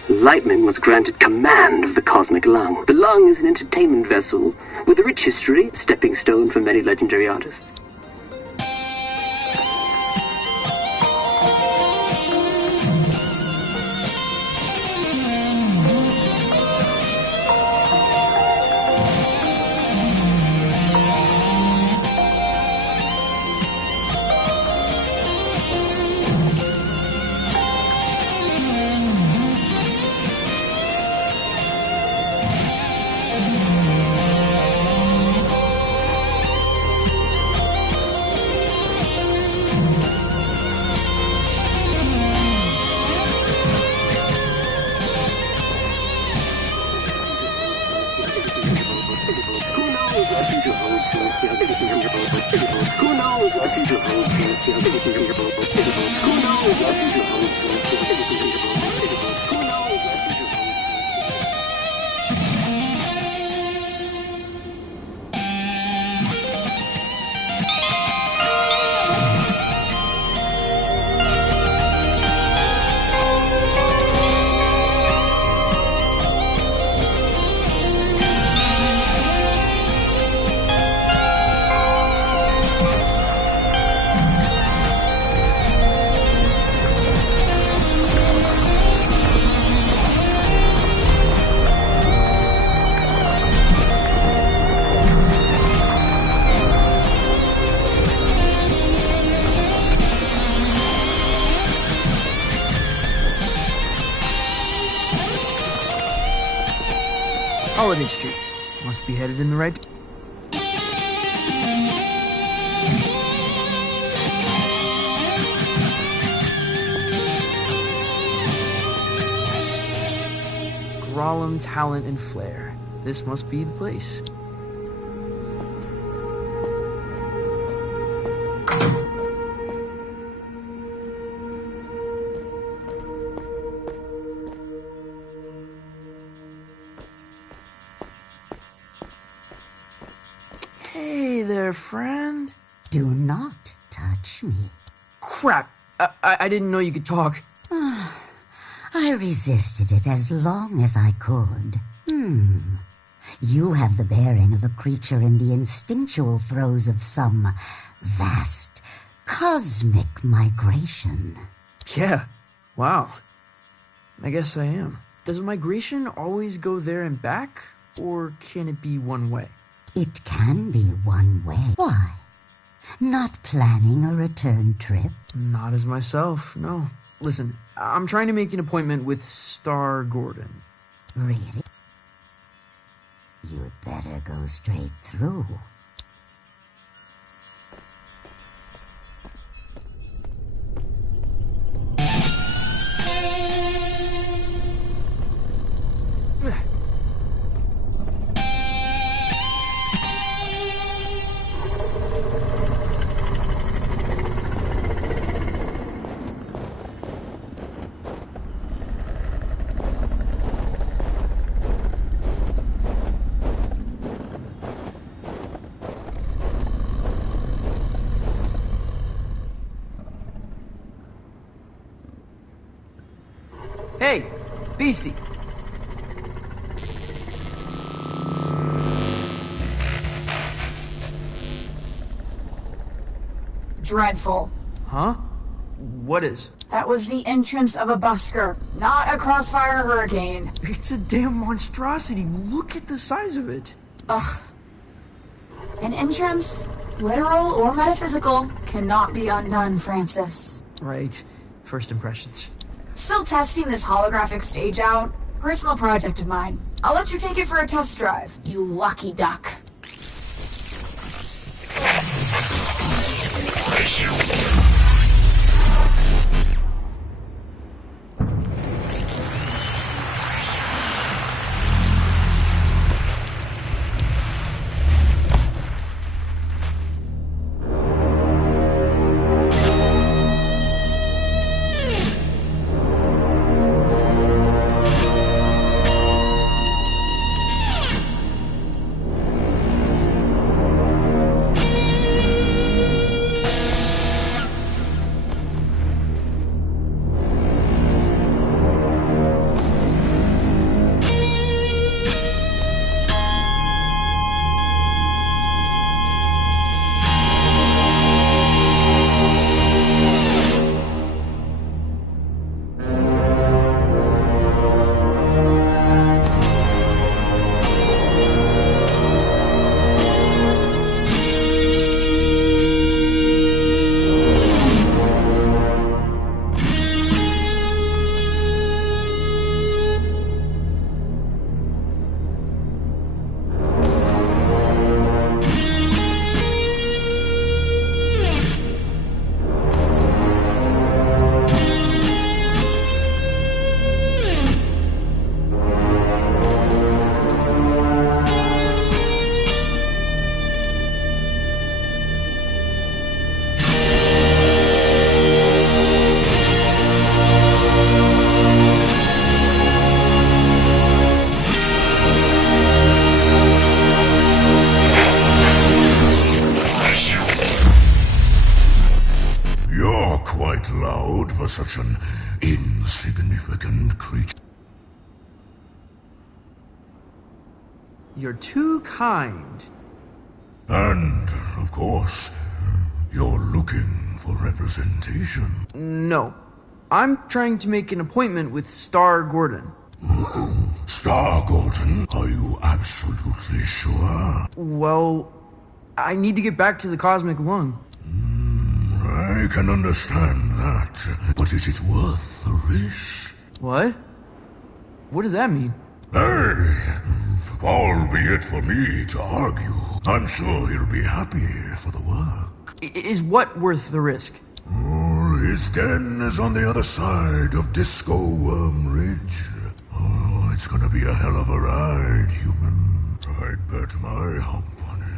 Lightman was granted command of the Cosmic Lung. The Lung is an entertainment vessel with a rich history, stepping stone for many legendary artists. Holiday Street. Must be headed in the right... Grolem, talent, and flair. This must be the place. Hey there, friend. Do not touch me. Crap! I didn't know you could talk. I resisted it as long as I could. You have the bearing of a creature in the instinctual throes of some vast cosmic migration. Yeah. Wow. I guess I am. Does a migration always go there and back? Or can it be one way? It can be one way. Why? Not planning a return trip? Not as myself, no. Listen, I'm trying to make an appointment with Star Gordon. Really? You'd better go straight through. Hey, Beastie. Dreadful. Huh? What is? That was the entrance of a busker, not a crossfire hurricane. It's a damn monstrosity. Look at the size of it. Ugh. An entrance, literal or metaphysical, cannot be undone, Francis. Right. First impressions. Still testing this holographic stage out? Personal project of mine. I'll let you take it for a test drive, you lucky duck. Such an insignificant creature. You're too kind. And, of course, you're looking for representation. No. I'm trying to make an appointment with Star Gordon. Star Gordon? Are you absolutely sure? Well, I need to get back to the Cosmic Lung. I can understand that, but is it worth the risk? What? What does that mean? Hey, albeit for me to argue, I'm sure he'll be happy for the work. Is what worth the risk? Oh, his den is on the other side of Disco Worm Ridge. Oh, it's gonna be a hell of a ride, human. I'd bet my hump on it.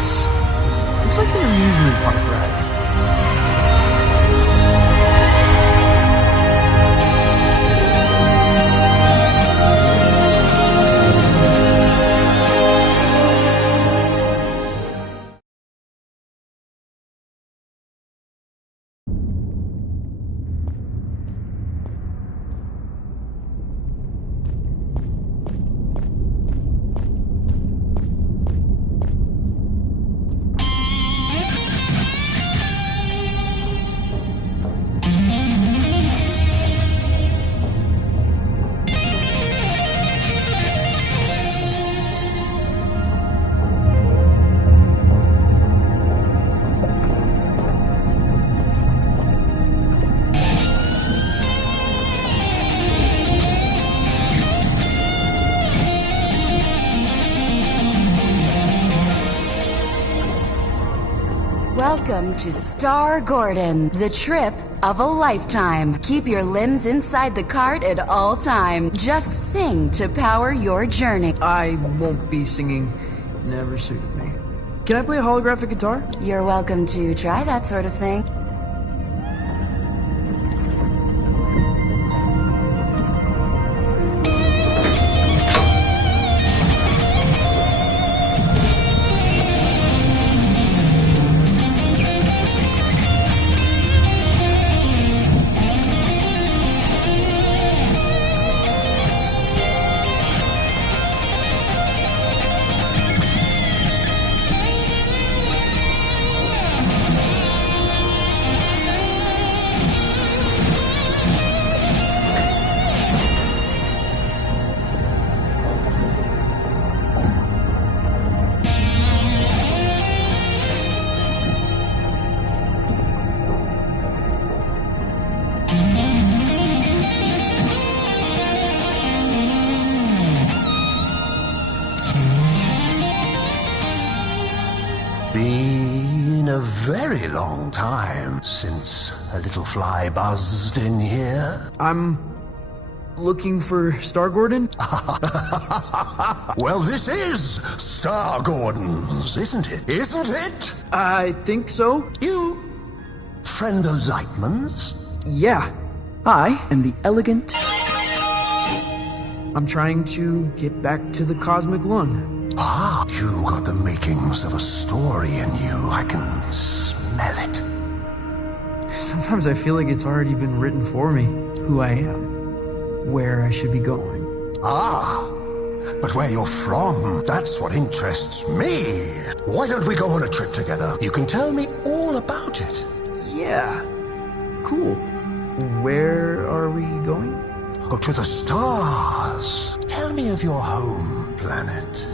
Nice. Looks like an amusement park ride. Welcome to Star Gordon, the trip of a lifetime. Keep your limbs inside the cart at all time. Just sing to power your journey. I won't be singing. Never suited me. Can I play a holographic guitar? You're welcome to try that sort of thing. Been a very long time since a little fly buzzed in here. I'm looking for Star Gordon? Well, this is Star Gordon's, isn't it? Isn't it? I think so. You friend of Lightman's? Yeah. I am the elegant. I'm trying to get back to the cosmic lung. Ah, you got the makings of a story in you. I can smell it. Sometimes I feel like it's already been written for me. Who I am. Where I should be going. Ah, but where you're from, that's what interests me. Why don't we go on a trip together? You can tell me all about it. Yeah. Cool. Where are we going? Oh, to the stars. Tell me of your home planet.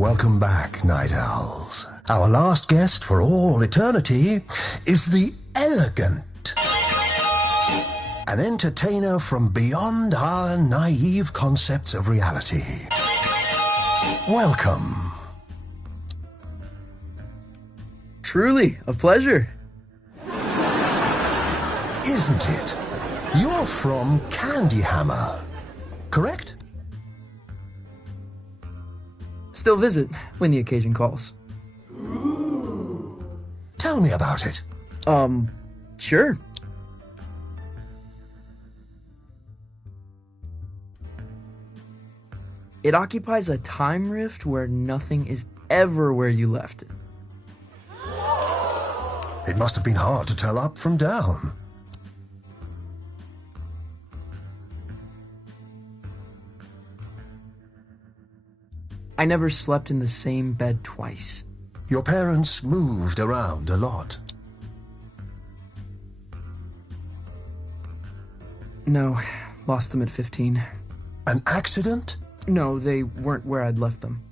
Welcome back, Night Owls. Our last guest for all eternity is the Elegant. An entertainer from beyond our naive concepts of reality. Welcome. Truly, a pleasure. Isn't it? You're from Candyhammer, correct? Still visit when the occasion calls. Tell me about it. Sure. It occupies a time rift where nothing is ever where you left it. It must have been hard to tell up from down. I never slept in the same bed twice. Your parents moved around a lot. No, lost them at 15. An accident? No, they weren't where I'd left them.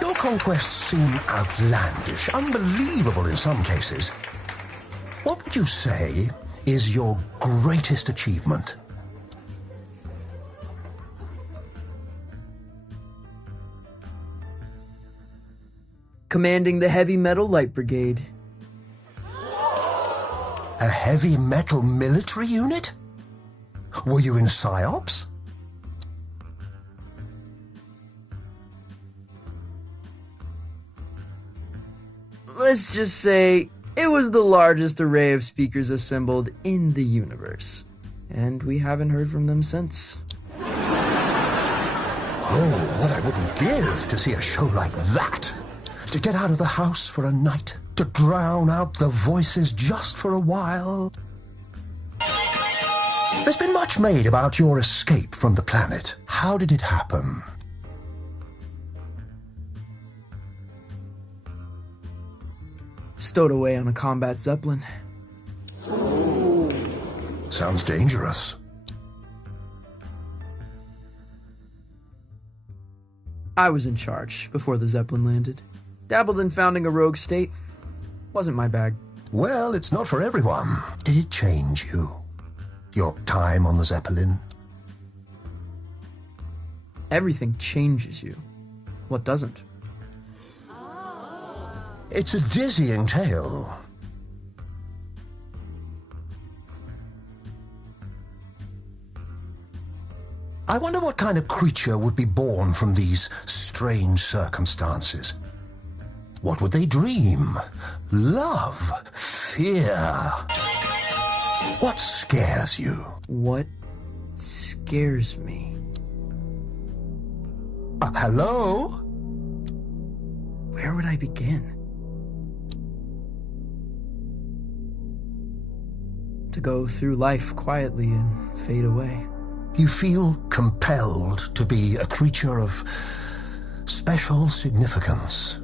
Your conquests seem outlandish, unbelievable in some cases. What would you say is your greatest achievement? Commanding the Heavy Metal Light Brigade. A heavy metal military unit? Were you in PSYOPs? Let's just say it was the largest array of speakers assembled in the universe. And we haven't heard from them since. Oh, what I wouldn't give to see a show like that. To get out of the house for a night. To drown out the voices just for a while. There's been much made about your escape from the planet. How did it happen? Stowed away on a combat Zeppelin. Sounds dangerous. I was in charge before the Zeppelin landed. Dabbled in founding a rogue state. Wasn't my bag. Well, it's not for everyone. Did it change you? Your time on the Zeppelin? Everything changes you. What doesn't? It's a dizzying tale. I wonder what kind of creature would be born from these strange circumstances. What would they dream? Love? Fear? What scares you? What scares me? Hello? Where would I begin? To go through life quietly and fade away. You feel compelled to be a creature of special significance.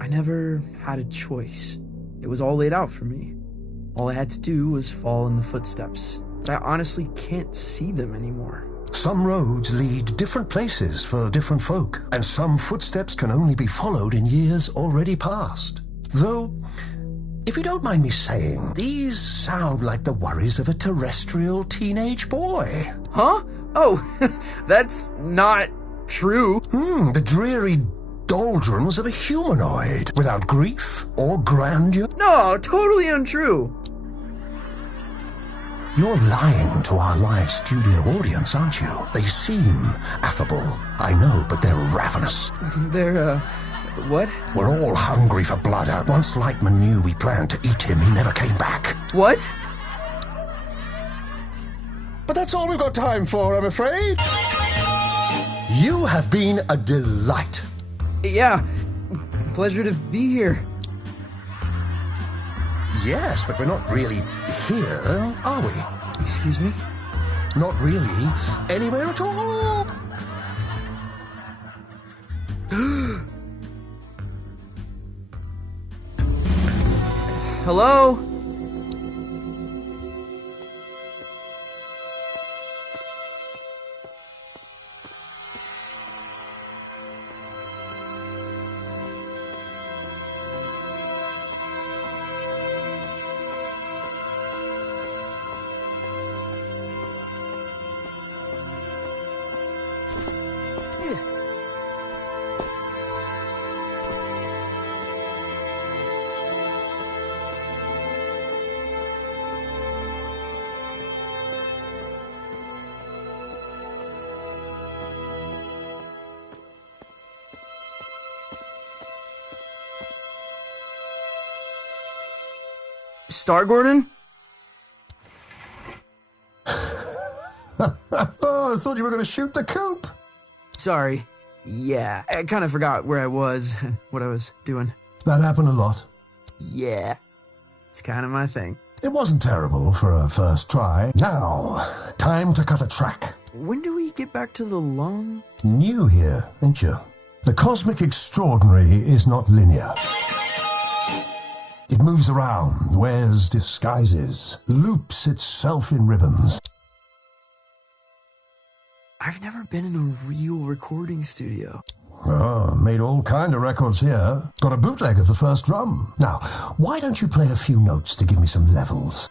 I never had a choice. It was all laid out for me. All I had to do was fall in the footsteps. But I honestly can't see them anymore. Some roads lead different places for different folk, and some footsteps can only be followed in years already past. Though, if you don't mind me saying, these sound like the worries of a terrestrial teenage boy. Huh? Oh, that's not true. The dreary doldrums of a humanoid, without grief or grandeur. No, totally untrue. You're lying to our live studio audience, aren't you? They seem affable, I know, but they're ravenous. They're, what? We're all hungry for blood. Once Lightman knew we planned to eat him, he never came back. What? But that's all we've got time for, I'm afraid. You have been a delight. Yeah, pleasure to be here. Yes, but we're not really here, are we? Excuse me? Not really anywhere at all. Hello? Star Gordon? Oh, I thought you were going to shoot the coop. Sorry. Yeah, I kind of forgot where I was, what I was doing. That happened a lot. Yeah, it's kind of my thing. It wasn't terrible for a first try. Now, time to cut a track. When do we get back to the lung? New here, ain't you? The cosmic extraordinary is not linear. It moves around, wears disguises, loops itself in ribbons. I've never been in a real recording studio. Oh, made all kind of records here. Got a bootleg of the first drum. Now, why don't you play a few notes to give me some levels?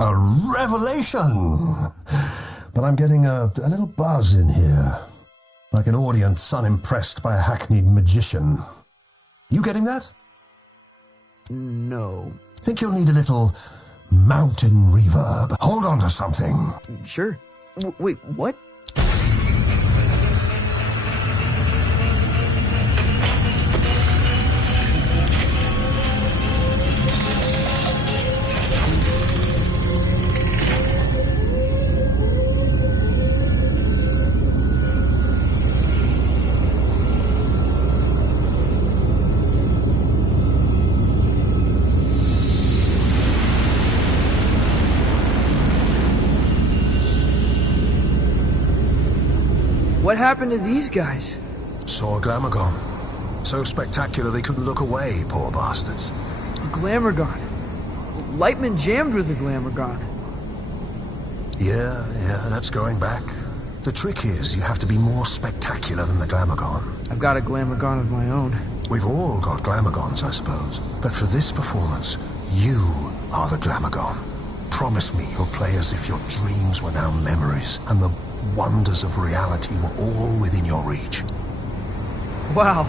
A revelation! But I'm getting a little buzz in here. Like an audience unimpressed by a hackneyed magician. You getting that? No. Think you'll need a little mountain reverb. Hold on to something. Sure. Wait, what? What happened to these guys? Saw a Glamogon. So spectacular they couldn't look away, poor bastards. A Glamogon. Lightman jammed with a Glamogon. Yeah, that's going back. The trick is you have to be more spectacular than the Glamogon. I've got a Glamogon of my own. We've all got Glamagons, I suppose. But for this performance, you are the Glamogon. Promise me you'll play as if your dreams were now memories, and the wonders of reality were all within your reach. Wow.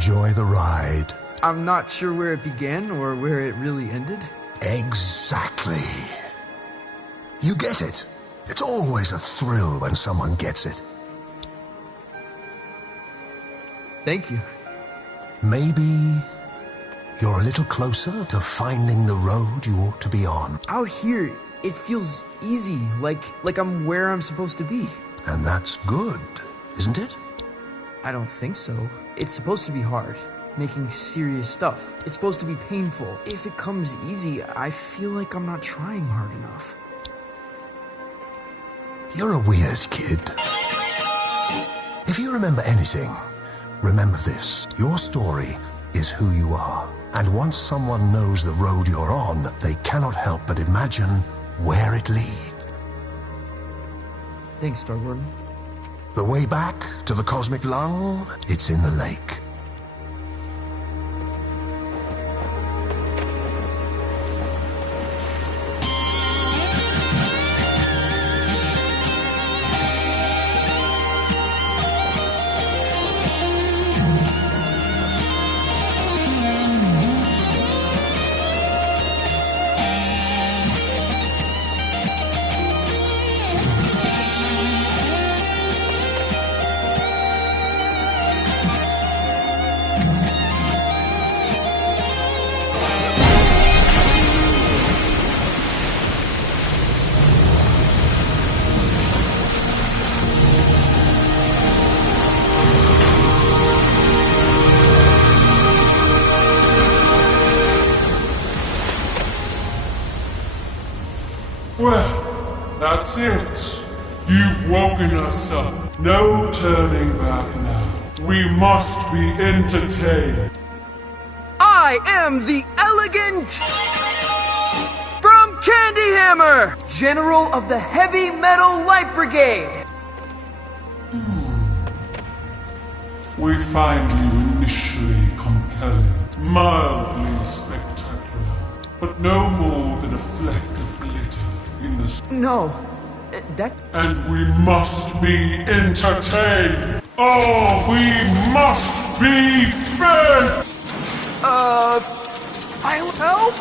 enjoy the ride. I'm not sure where it began or where it really ended. Exactly. You get it. It's always a thrill when someone gets it. Thank you. Maybe you're a little closer to finding the road you ought to be on. Out here, it feels easy, like I'm where I'm supposed to be. And that's good, isn't it? I don't think so. It's supposed to be hard, making serious stuff. It's supposed to be painful. If it comes easy, I feel like I'm not trying hard enough. You're a weird kid. If you remember anything, remember this. Your story is who you are. And once someone knows the road you're on, they cannot help but imagine where it leads. Thanks, Star Gordon. The way back to the cosmic lung, it's in the lake. Well, that's it. You've woken us up. No turning back now. We must be entertained. I am the elegant from Candyhammer, General of the Heavy Metal Light Brigade. We find you initially compelling, mildly spectacular, but no more than a fleck of glitter in the No, that... And we must be entertained. Oh, we must be fed. I'll help?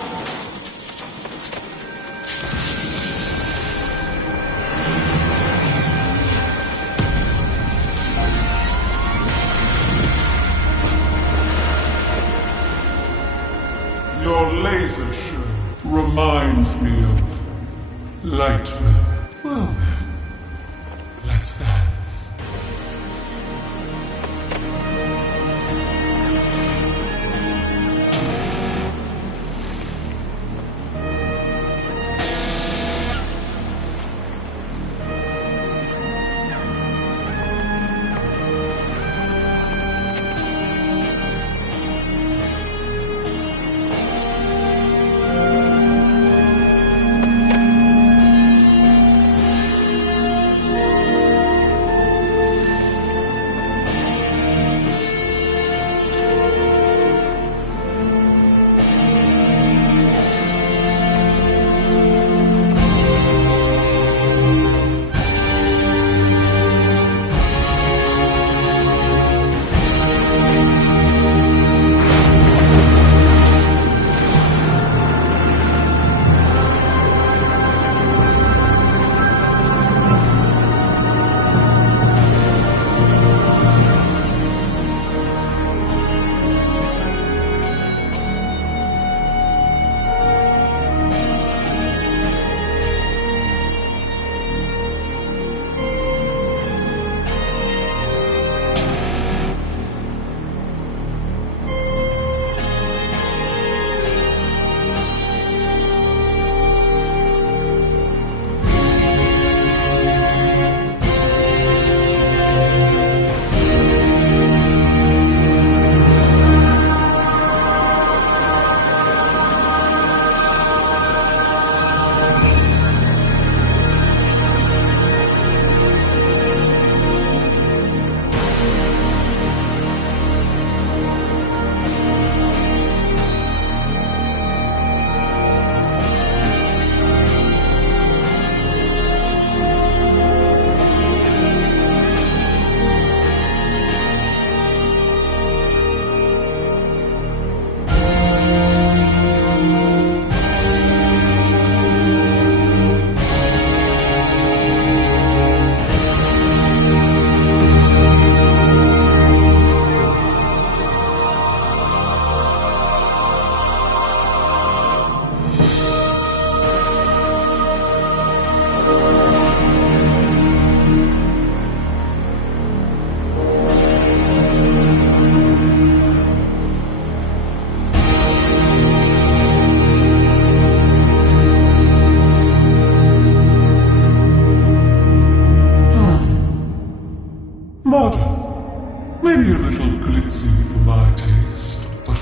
Your laser show reminds me of Lightman. Well then, let's dance.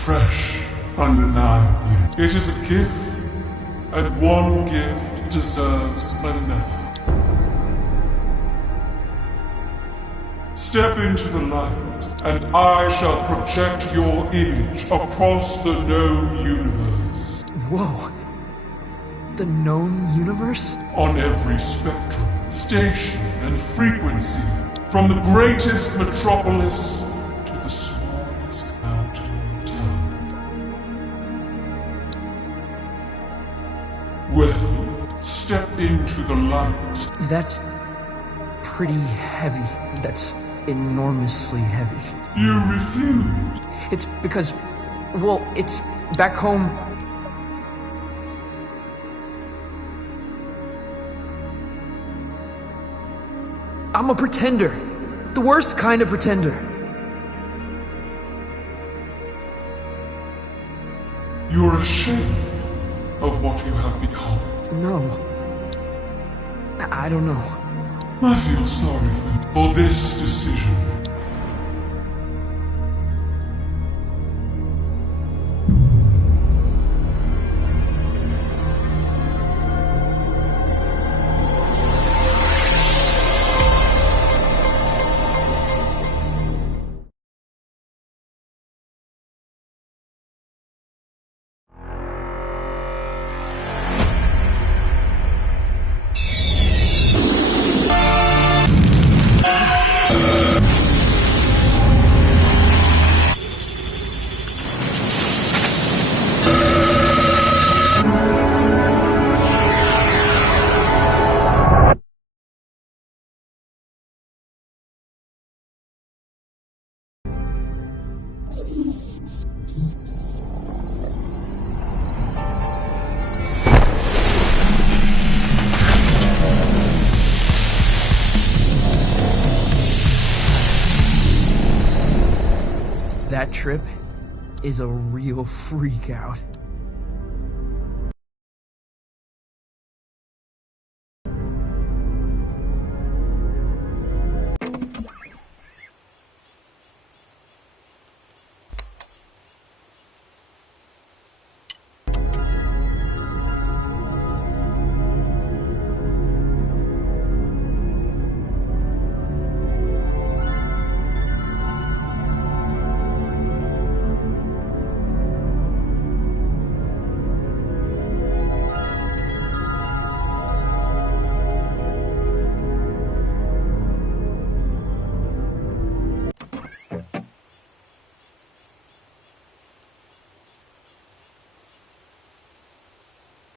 fresh, undeniably. It is a gift, and one gift deserves another. Step into the light, and I shall project your image across the known universe. Whoa. The known universe? On every spectrum, station, and frequency, from the greatest metropolis to the smallest mountain town. Well, step into the light. That's pretty heavy. That's enormously heavy. You refuse? It's because, well, it's back home. I'm a pretender. The worst kind of pretender. You're ashamed of what you have become? No. I don't know. I feel sorry for you for this decision. That trip is a real freak out.